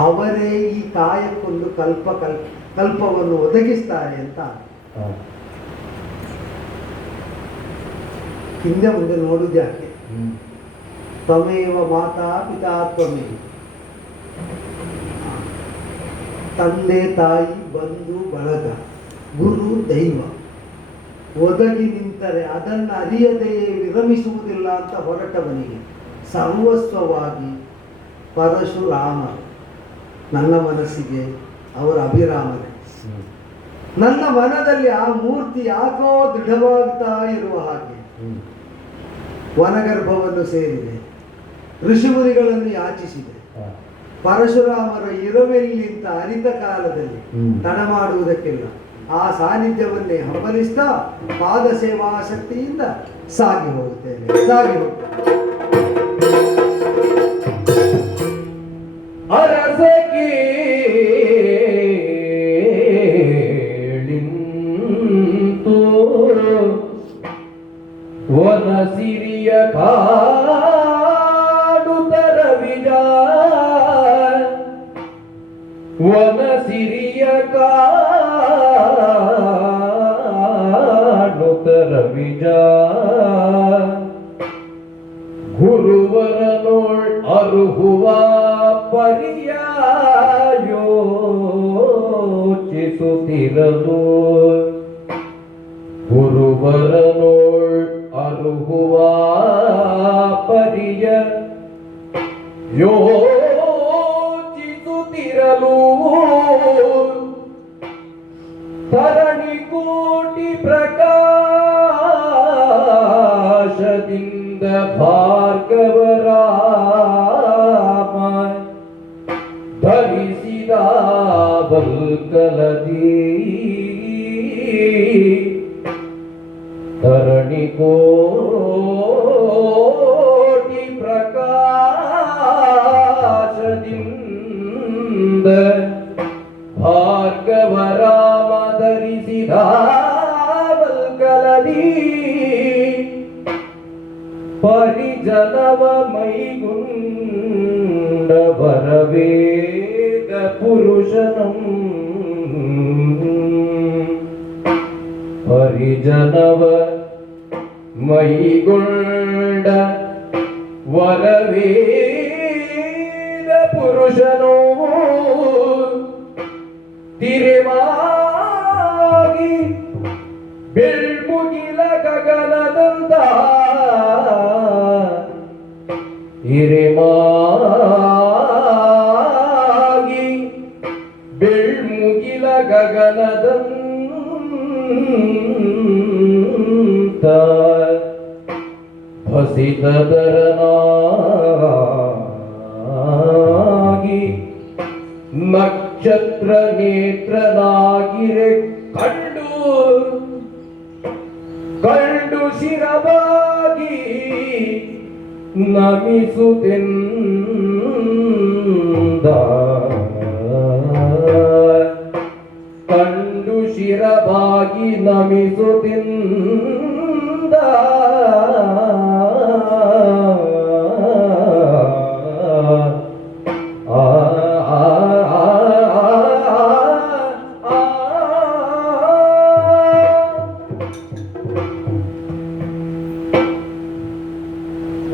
ಅವರೇ ಈ ಕಾಯಕ್ಕೊಂದು ಕಲ್ಪವನ್ನು ಒದಗಿಸ್ತಾರೆ ಅಂತ ಹಿಂದೆ ಮುಂದೆ ನೋಡುವುದು ಯಾಕೆ? ತ್ವಮೇವ ಮಾತಾ ಪಿತಾ ತ್ವಮೇವ, ತಂದೆ ತಾಯಿ ಬಂಧು ಬಳಗ ಗುರು ದೈವ ಒದಗಿ ನಿಂತರೆ ಅದನ್ನು ಅರಿಯದೆಯೇ ವಿರಮಿಸುವುದಿಲ್ಲ ಅಂತ ಹೊರಟವನಿಗೆ ಸರ್ವಸ್ವವಾಗಿ ಪರಶುರಾಮ ನನ್ನ ಮನಸ್ಸಿಗೆ ಅವರ ಅಭಿರಾಮನೆ. ನನ್ನ ಮನದಲ್ಲಿ ಆ ಮೂರ್ತಿ ಯಾಕೋ ದೃಢವಾಗ್ತಾ ಇರುವ ಹಾಗೆ ವನಗರ್ಭವನ್ನು ಸೇರಿದೆ, ಋಷಿಮುನಿಗಳನ್ನು ಯಾಚಿಸಿದೆ. ಪರಶುರಾಮರ ಇರವೆಲ್ಲಿಂತ ಅರಿತ ಕಾಲದಲ್ಲಿ ತಡ ಮಾಡುವುದಕ್ಕಿಲ್ಲ. ಆ ಸಾನ್ನಿಧ್ಯವನ್ನೇ ಹಂಬಲಿಸ್ತಾ ಪಾದ ಸೇವಾಸಕ್ತಿಯಿಂದ ಸಾಗಿ ಹೋಗುತ್ತೇನೆ. ಅರಸೆ ಕೇಳಿಂತು ವನ ಸಿರಿಯ ಕಾಡುತ್ತರ ವನ ಸಿರಿಯ ಕಾಡುತ್ತರ ಗುರುವರನೋಳ್ ಅರುಹುವ ಪರಿಯಾಯೋಚಿಸುತ್ತಿರಲು ಗುರುವರನೋಳ್ ಅರುಹುವ ಪರಿಯ ಯೋಚಿಸುತ್ತಿರಲು ಧರಣಿ ಕೋಟಿ ಪ್ರಕಾಶದಿಂದ ಭಾರ್ಗವರಾಮ ಧರಿಸಿದ ಬಲ್ಕಲದಿ ಧರಣಿ ಕೋಟಿ ಪ್ರಕಾಶದಿಂದ ಭಾರ್ಗವರಾಮ ಧರಿಸಿದ ಬಲ್ಕಲದಿ ಪರಿಜನವ ಮೈಗುಂಡ ವರವೇಗ ಪುರುಷನಂ ಪರಿಜನವ ಮೈಗುಂಡ ವರವೇಗ ಪುರುಷನೋ ತಿರೆಮಾಗಿ ಬೆಳ್ಮುಗಿಲ ಗಗನದಂತ ಹಿರೆಮಾಗಿ ಬೆಳ್ಮುಗಿಲ ಗಗನದಂತ ಭಸಿತದರನ ನಕ್ಷತ್ರ ನೇತ್ರನಾಗಿರೆ ಕಂಡು ಕಂಡು ಶಿರವಾಗಿ ನಮಿಸುತ್ತಿಂದ ಕಂಡು ಶಿರವಾಗಿ ನಮಿಸುತ್ತಿಂದ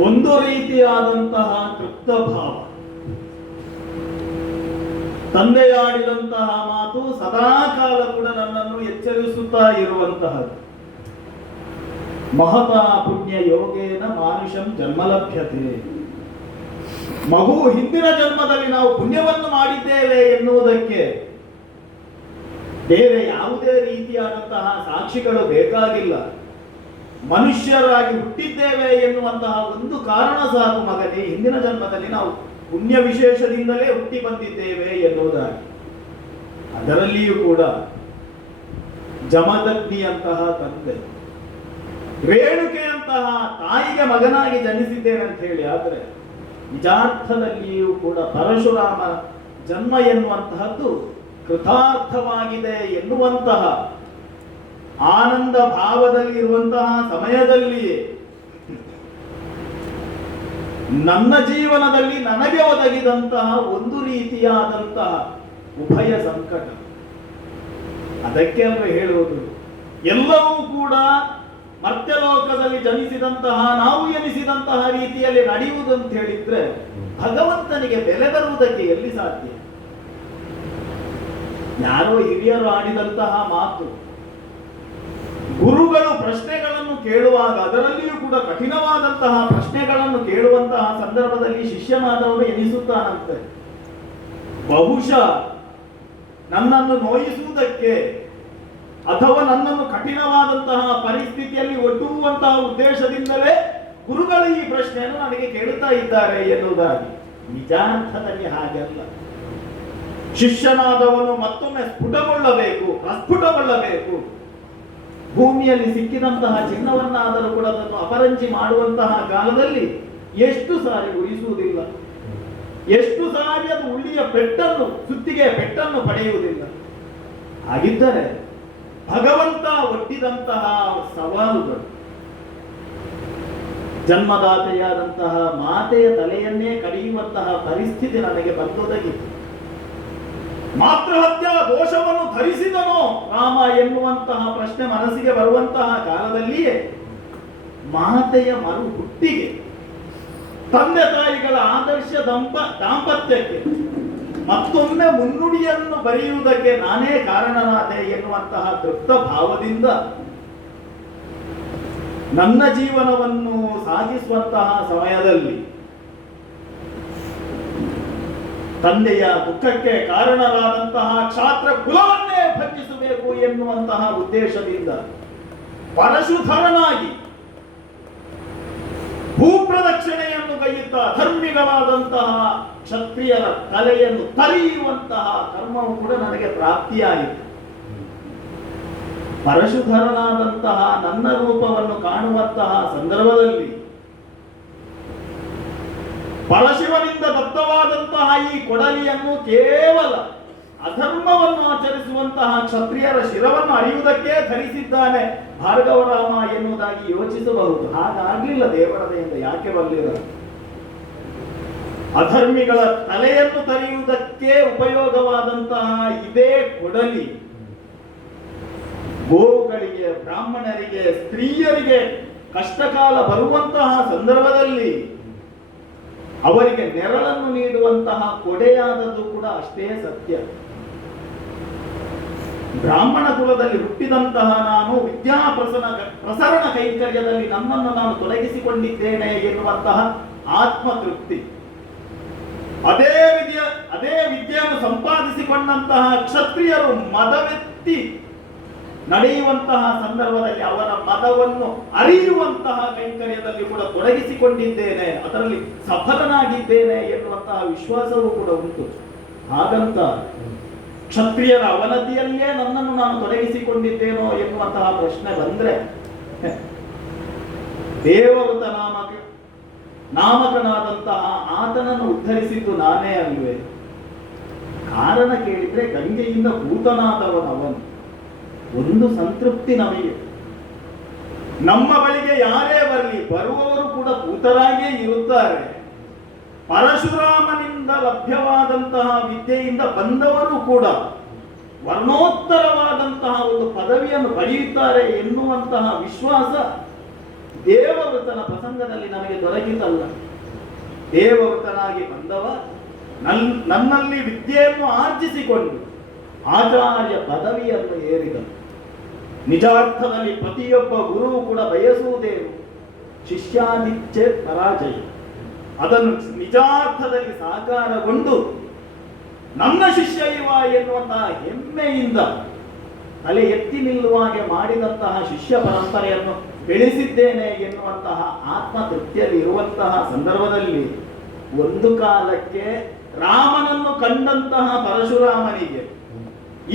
ಒಂದು ರೀತಿಯಾದಂತಹ ತೃಪ್ತ ಭಾವ. ತಂದೆಯಾಡಿದಂತಹ ಮಾತು ಸದಾಕಾಲ ಕೂಡ ನನ್ನನ್ನು ಎಚ್ಚರಿಸುತ್ತಾ ಇರುವಂತಹದ್ದು. ಮಹತಾ ಪುಣ್ಯ ಯೋಗೇನ ಮಾನುಷಂ ಜನ್ಮ ಲಭ್ಯತೆ. ಮಗು ಹಿಂದಿನ ಜನ್ಮದಲ್ಲಿ ನಾವು ಪುಣ್ಯವನ್ನು ಮಾಡಿದ್ದೇವೆ ಎನ್ನುವುದಕ್ಕೆ ಬೇರೆ ಯಾವುದೇ ರೀತಿಯಾದಂತಹ ಸಾಕ್ಷಿಗಳು ಬೇಕಾಗಿಲ್ಲ. ಮನುಷ್ಯರಾಗಿ ಹುಟ್ಟಿದ್ದೇವೆ ಎನ್ನುವಂತಹ ಒಂದು ಕಾರಣ ಸಾಕು ಮಗನೇ, ಹಿಂದಿನ ಜನ್ಮದಲ್ಲಿ ನಾವು ಪುಣ್ಯ ವಿಶೇಷದಿಂದಲೇ ಹುಟ್ಟಿ ಬಂದಿದ್ದೇವೆ ಎನ್ನುವುದಾಗಿ. ಅದರಲ್ಲಿಯೂ ಕೂಡ ಜಮದಗ್ನಿಯಂತಹ ತಂದೆ, ರೇಣುಕೆಯಂತಹ ತಾಯಿಗೆ ಮಗನಾಗಿ ಜನಿಸಿದ್ದೇನೆ ಅಂತ ಹೇಳಿ, ಆದರೆ ನಿಜಾರ್ಥದಲ್ಲಿಯೂ ಕೂಡ ಪರಶುರಾಮ ಜನ್ಮ ಎನ್ನುವಂತಹದ್ದು ಕೃತಾರ್ಥವಾಗಿದೆ ಎನ್ನುವಂತಹ ಆನಂದ ಭಾವದಲ್ಲಿರುವಂತಹ ಸಮಯದಲ್ಲಿಯೇ ನನ್ನ ಜೀವನದಲ್ಲಿ ನನಗೆ ಒದಗಿದಂತಹ ಒಂದು ರೀತಿಯಾದಂತಹ ಉಭಯ ಸಂಕಟ. ಅದಕ್ಕೆ ಅಲ್ವೇ ಹೇಳುವುದು, ಎಲ್ಲವೂ ಕೂಡ ಮರ್ತ್ಯಲೋಕದಲ್ಲಿ ಜನಿಸಿದಂತಹ ನಾವು ಎನಿಸಿದಂತಹ ರೀತಿಯಲ್ಲಿ ನಡೆಯುವುದಂತ ಹೇಳಿದ್ರೆ ಭಗವಂತನಿಗೆ ಬೆಲೆ ಬರುವುದಕ್ಕೆ ಎಲ್ಲಿ ಸಾಧ್ಯ? ಯಾರೋ ಹಿರಿಯರು ಆಡಿದಂತಹ ಮಾತು, ಗುರುಗಳು ಪ್ರಶ್ನೆಗಳನ್ನು ಕೇಳುವಾಗ ಅದರಲ್ಲಿಯೂ ಕೂಡ ಕಠಿಣವಾದಂತಹ ಪ್ರಶ್ನೆಗಳನ್ನು ಕೇಳುವಂತಹ ಸಂದರ್ಭದಲ್ಲಿ ಶಿಷ್ಯನಾದವನು ಎನಿಸುತ್ತಾನಂತೆ, ಬಹುಶಃ ನನ್ನನ್ನು ನೋಯಿಸುವುದಕ್ಕೆ ಅಥವಾ ನನ್ನನ್ನು ಕಠಿಣವಾದಂತಹ ಪರಿಸ್ಥಿತಿಯಲ್ಲಿ ಒಡ್ಡುವಂತಹ ಉದ್ದೇಶದಿಂದಲೇ ಗುರುಗಳು ಈ ಪ್ರಶ್ನೆಯನ್ನು ನನಗೆ ಕೇಳುತ್ತಾ ಇದ್ದಾರೆ ಎನ್ನುವುದಾಗಿ. ನಿಜಾರ್ಥದಲ್ಲಿ ಹಾಗಲ್ಲ. ಶಿಷ್ಯನಾದವನು ಮತ್ತೊಮ್ಮೆ ಸ್ಫುಟಗೊಳ್ಳಬೇಕು, ಪ್ರಸ್ಫುಟಗೊಳ್ಳಬೇಕು. ಭೂಮಿಯಲ್ಲಿ ಸಿಕ್ಕಿದಂತಹ ಚಿನ್ನವನ್ನಾದರೂ ಕೂಡ ಅದನ್ನು ಅಪರಂಜಿ ಮಾಡುವಂತಹ ಕಾಲದಲ್ಲಿ ಎಷ್ಟು ಸಾರಿ ಉಳಿಸುವುದಿಲ್ಲ, ಎಷ್ಟು ಸಾರಿ ಅದು ಉಳ್ಳಿಯ ಪೆಟ್ಟನ್ನು, ಸುತ್ತಿಗೆ ಪೆಟ್ಟನ್ನು ಪಡೆಯುವುದಿಲ್ಲ. ಹಾಗಿದ್ದರೆ ಭಗವಂತ ಒಡ್ಡಿದಂತಹ ಸವಾಲುಗಳು, ಜನ್ಮದಾತೆಯಾದಂತಹ ಮಾತೆಯ ತಲೆಯನ್ನೇ ಕಡಿಯುವಂತಹ ಪರಿಸ್ಥಿತಿ ನನಗೆ ಬಂದೊದಗಿತ್ತು. ಮಾತೃಹತ್ಯಾ ದೋಷವನ್ನು ಧರಿಸಿದನೋ ರಾಮ ಎನ್ನುವಂತಹ ಪ್ರಶ್ನೆ ಮನಸ್ಸಿಗೆ ಬರುವಂತಹ ಕಾಲದಲ್ಲಿಯೇ ಮಾತೆಯ ಮರು ಹುಟ್ಟಿಗೆ, ತಂದೆ ತಾಯಿಗಳ ಆದರ್ಶ ದಾಂಪತ್ಯಕ್ಕೆ ಮತ್ತೊಮ್ಮೆ ಮುನ್ನುಡಿಯನ್ನು ಬರೆಯುವುದಕ್ಕೆ ನಾನೇ ಕಾರಣನಾದೆ ಎನ್ನುವಂತಹ ತೃಪ್ತ ಭಾವದಿಂದ ನನ್ನ ಜೀವನವನ್ನು ಸಾಗಿಸುವಂತಹ ಸಮಯದಲ್ಲಿ ತಂದೆಯ ದುಃಖಕ್ಕೆ ಕಾರಣರಾದಂತಹ ಕ್ಷಾತ್ರ ಕುಲವನ್ನೇ ಭಂಜಿಸಬೇಕು ಎನ್ನುವಂತಹ ಉದ್ದೇಶದಿಂದ ಪರಶುಧರನಾಗಿ ಭೂಪ್ರದಕ್ಷಿಣೆಯನ್ನು ಗೈಯುತ್ತ ಅಧರ್ಮಿಗಳಾದಂತಹ ಕ್ಷತ್ರಿಯರ ತಲೆಯನ್ನು ತರಿಯುವಂತಹ ಕರ್ಮವು ಕೂಡ ನನಗೆ ಪ್ರಾಪ್ತಿಯಾಯಿತು. ಪರಶುಧರನಾದಂತಹ ನನ್ನ ರೂಪವನ್ನು ಕಾಣುವಂತಹ ಸಂದರ್ಭದಲ್ಲಿ ಪರಶಿವನಿಂದ ದತ್ತವಾದಂತಹ ಈ ಕೊಡಲಿಯನ್ನು ಕೇವಲ ಅಧರ್ಮವನ್ನು ಆಚರಿಸುವಂತಹ ಕ್ಷತ್ರಿಯರ ಶಿರವನ್ನು ಅರಿಯುವುದಕ್ಕೆ ಧರಿಸಿದ್ದಾನೆ ಭಾರ್ಗವರಾಮ ಎನ್ನುವುದಾಗಿ ಯೋಚಿಸಬಹುದು. ಹಾಗಾಗಲಿಲ್ಲ ದೇವರ ದಯೆಯಿಂದ. ಯಾಕೆ ಬರಲಿಲ್ಲ? ಅಧರ್ಮಿಗಳ ತಲೆಯನ್ನು ತರಿಯುವುದಕ್ಕೆ ಉಪಯೋಗವಾದಂತಹ ಇದೇ ಕೊಡಲಿ ಗೋವುಗಳಿಗೆ, ಬ್ರಾಹ್ಮಣರಿಗೆ, ಸ್ತ್ರೀಯರಿಗೆ ಕಷ್ಟಕಾಲ ಬರುವಂತಹ ಸಂದರ್ಭದಲ್ಲಿ ಅವರಿಗೆ ನೆರಳನ್ನು ನೀಡುವಂತಹ ಕೊಡೆಯಾದದ್ದು ಕೂಡ ಅಷ್ಟೇ ಸತ್ಯ. ಬ್ರಾಹ್ಮಣ ಕುಲದಲ್ಲಿ ಹುಟ್ಟಿದಂತಹ ನಾನು ವಿದ್ಯಾ ಪ್ರಸರಣ ಕೈಂಕರ್ಯದಲ್ಲಿ ನನ್ನನ್ನು ನಾನು ತೊಡಗಿಸಿಕೊಂಡಿದ್ದೇನೆ ಎನ್ನುವಂತಹ ಆತ್ಮತೃಪ್ತಿ, ಅದೇ ವಿದ್ಯೆಯನ್ನು ಸಂಪಾದಿಸಿಕೊಂಡಂತಹ ಕ್ಷತ್ರಿಯರು ಮದವೆತ್ತಿ ನಡೆಯುವಂತಹ ಸಂದರ್ಭದಲ್ಲಿ ಅವರ ಮದವನ್ನು ಅರಿಯುವಂತಹ ಕೈಂಕರ್ಯದಲ್ಲಿ ಕೂಡ ತೊಡಗಿಸಿಕೊಂಡಿದ್ದೇನೆ, ಅದರಲ್ಲಿ ಸಫಲನಾಗಿದ್ದೇನೆ ಎನ್ನುವಂತಹ ವಿಶ್ವಾಸವೂ ಕೂಡ ಉಂಟು. ಹಾಗಂತ ಕ್ಷತ್ರಿಯರ ಅವನತಿಯಲ್ಲೇ ನನ್ನನ್ನು ನಾನು ತೊಡಗಿಸಿಕೊಂಡಿದ್ದೇನೋ ಎನ್ನುವಂತಹ ಪ್ರಶ್ನೆ ಬಂದ್ರೆ ದೇವವೃತ ನಾಮಕನಾದಂತಹ ಆತನನ್ನು ಉದ್ಧರಿಸಿದ್ದು ನಾನೇ ಅಲ್ವೇ? ಕಾರಣ ಕೇಳಿದ್ರೆ ಗಂಗೆಯಿಂದ ಭೂತನಾದವನವನು. ಒಂದು ಸಂತೃಪ್ತಿ ನಮಗೆ, ನಮ್ಮ ಬಳಿಗೆ ಯಾರೇ ಬರಲಿ ಬರುವವರು ಕೂಡ ಭೂತರಾಗಿಯೇ ಇರುತ್ತಾರೆ. ಪರಶುರಾಮನಿಂದ ಲಭ್ಯವಾದಂತಹ ವಿದ್ಯೆಯಿಂದ ಬಂದವರು ಕೂಡ ವರ್ಣೋತ್ತರವಾದಂತಹ ಒಂದು ಪದವಿಯನ್ನು ಪಡೆಯುತ್ತಾರೆ ಎನ್ನುವಂತಹ ವಿಶ್ವಾಸ ದೇವವೃತನ ಪ್ರಸಂಗದಲ್ಲಿ ನಮಗೆ ದೊರಕಿತಲ್ಲ. ದೇವವೃತನಾಗಿ ಬಂದವ ನನ್ನಲ್ಲಿ ವಿದ್ಯೆಯನ್ನು ಆರ್ಜಿಸಿಕೊಂಡು ಆಚಾರ್ಯ ಪದವಿಯನ್ನು ಏರಿದನು. ನಿಜಾರ್ಥದಲ್ಲಿ ಪ್ರತಿಯೊಬ್ಬ ಗುರುವು ಕೂಡ ಬಯಸುವುದೇನು? ಶಿಷ್ಯಾದಿಚ್ಛೆ ಪರಾಜಯ. ಅದನ್ನು ನಿಜಾರ್ಥದಲ್ಲಿ ಸಾಕಾರಗೊಂಡು ನನ್ನ ಶಿಷ್ಯ ಇವ ಎನ್ನುವಂತಹ ಹೆಮ್ಮೆಯಿಂದ ತಲೆ ಎತ್ತಿ ನಿಲ್ಲುವಾಗೆ ಮಾಡಿದಂತಹ ಶಿಷ್ಯ ಪರಂಪರೆಯನ್ನು ಬೆಳೆಸಿದ್ದೇನೆ ಎನ್ನುವಂತಹ ಆತ್ಮತೃಪ್ತಿಯಲ್ಲಿ ಇರುವಂತಹ ಸಂದರ್ಭದಲ್ಲಿ ಒಂದು ಕಾಲಕ್ಕೆ ರಾಮನನ್ನು ಕಂಡಂತಹ ಪರಶುರಾಮನಿಗೆ,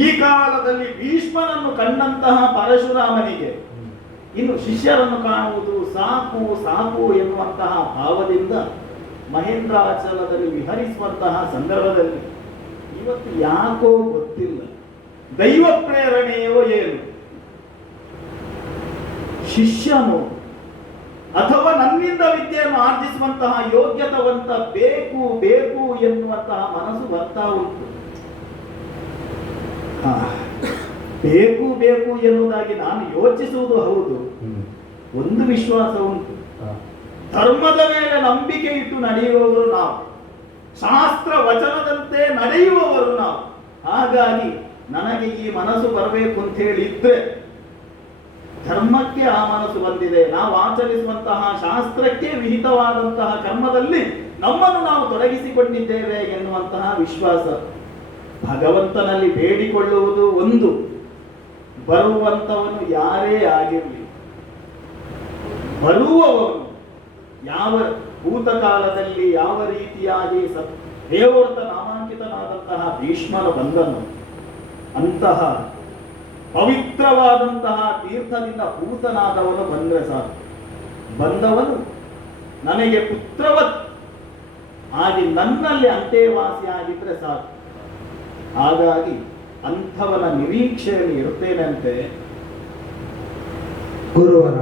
ಈ ಕಾಲದಲ್ಲಿ ಭೀಷ್ಮನನ್ನು ಕಂಡಂತಹ ಪರಶುರಾಮನಿಗೆ ಇನ್ನು ಶಿಷ್ಯರನ್ನು ಕಾಣುವುದು ಸಾಕು ಸಾಕು ಎನ್ನುವಂತಹ ಭಾವದಿಂದ ಮಹೇಂದ್ರಾಚಲದಲ್ಲಿ ವಿಹರಿಸುವಂತಹ ಸಂದರ್ಭದಲ್ಲಿ ಇವತ್ತು ಯಾಕೋ ಗೊತ್ತಿಲ್ಲ, ದೈವ ಪ್ರೇರಣೆಯೋ ಏನು, ಶಿಷ್ಯನು ಅಥವಾ ನನ್ನಿಂದ ವಿದ್ಯೆಯನ್ನು ಆರ್ಜಿಸುವಂತಹ ಯೋಗ್ಯತವಂತ ಬೇಕು ಬೇಕು ಎನ್ನುವಂತಹ ಮನಸ್ಸು ಬರ್ತಾ ಉಂಟು. ಬೇಕು ಬೇಕು ಎನ್ನುವುದಾಗಿ ನಾನು ಯೋಚಿಸುವುದು ಹೌದು. ಒಂದು ವಿಶ್ವಾಸ ಉಂಟು, ಧರ್ಮದ ಮೇಲೆ ನಂಬಿಕೆ ಇಟ್ಟು ನಡೆಯುವವರು ನಾವು, ಶಾಸ್ತ್ರ ವಚನದಂತೆ ನಡೆಯುವವರು ನಾವು. ಹಾಗಾಗಿ ನನಗೆ ಈ ಮನಸ್ಸು ಬರಬೇಕು ಅಂತ ಹೇಳಿ ಇದ್ರೆ ಧರ್ಮಕ್ಕೆ ಆ ಮನಸ್ಸು ಬಂದಿದೆ, ನಾವು ಆಚರಿಸುವಂತಹ ಶಾಸ್ತ್ರಕ್ಕೆ ವಿಹಿತವಾದಂತಹ ಕರ್ಮದಲ್ಲಿ ನಮ್ಮನ್ನು ನಾವು ತೊಡಗಿಸಿಕೊಂಡಿದ್ದೇವೆ ಎನ್ನುವಂತಹ ವಿಶ್ವಾಸ. ಭಗವಂತನಲ್ಲಿ ಬೇಡಿಕೊಳ್ಳುವುದು ಒಂದು, ಬರುವಂತವನು ಯಾರೇ ಆಗಿರಲಿ, ಬರುವವನು ಯಾವ ಭೂತಕಾಲದಲ್ಲಿ ಯಾವ ರೀತಿಯಾಗಿ ದೇವವೃತ ನಾಮಾಂಕಿತನಾದಂತಹ ಭೀಷ್ಮನು ಬಂದನು, ಅಂತಹ ಪವಿತ್ರವಾದಂತಹ ತೀರ್ಥದಿಂದ ಭೂತನಾದವನು ಬಂದ್ರೆ ಸಾಕು. ಬಂದವನು ನನಗೆ ಪುತ್ರವತ್ ಆಗಿ ನನ್ನಲ್ಲಿ ಅಂತೇವಾಸಿ ಆಗಿದ್ರೆ ಸಾಕು. ಹಾಗಾಗಿ ಅಂಥವನ ನಿರೀಕ್ಷೆಯಲ್ಲಿ ಇರುತ್ತೇನಂತೆ. ಗುರುವರ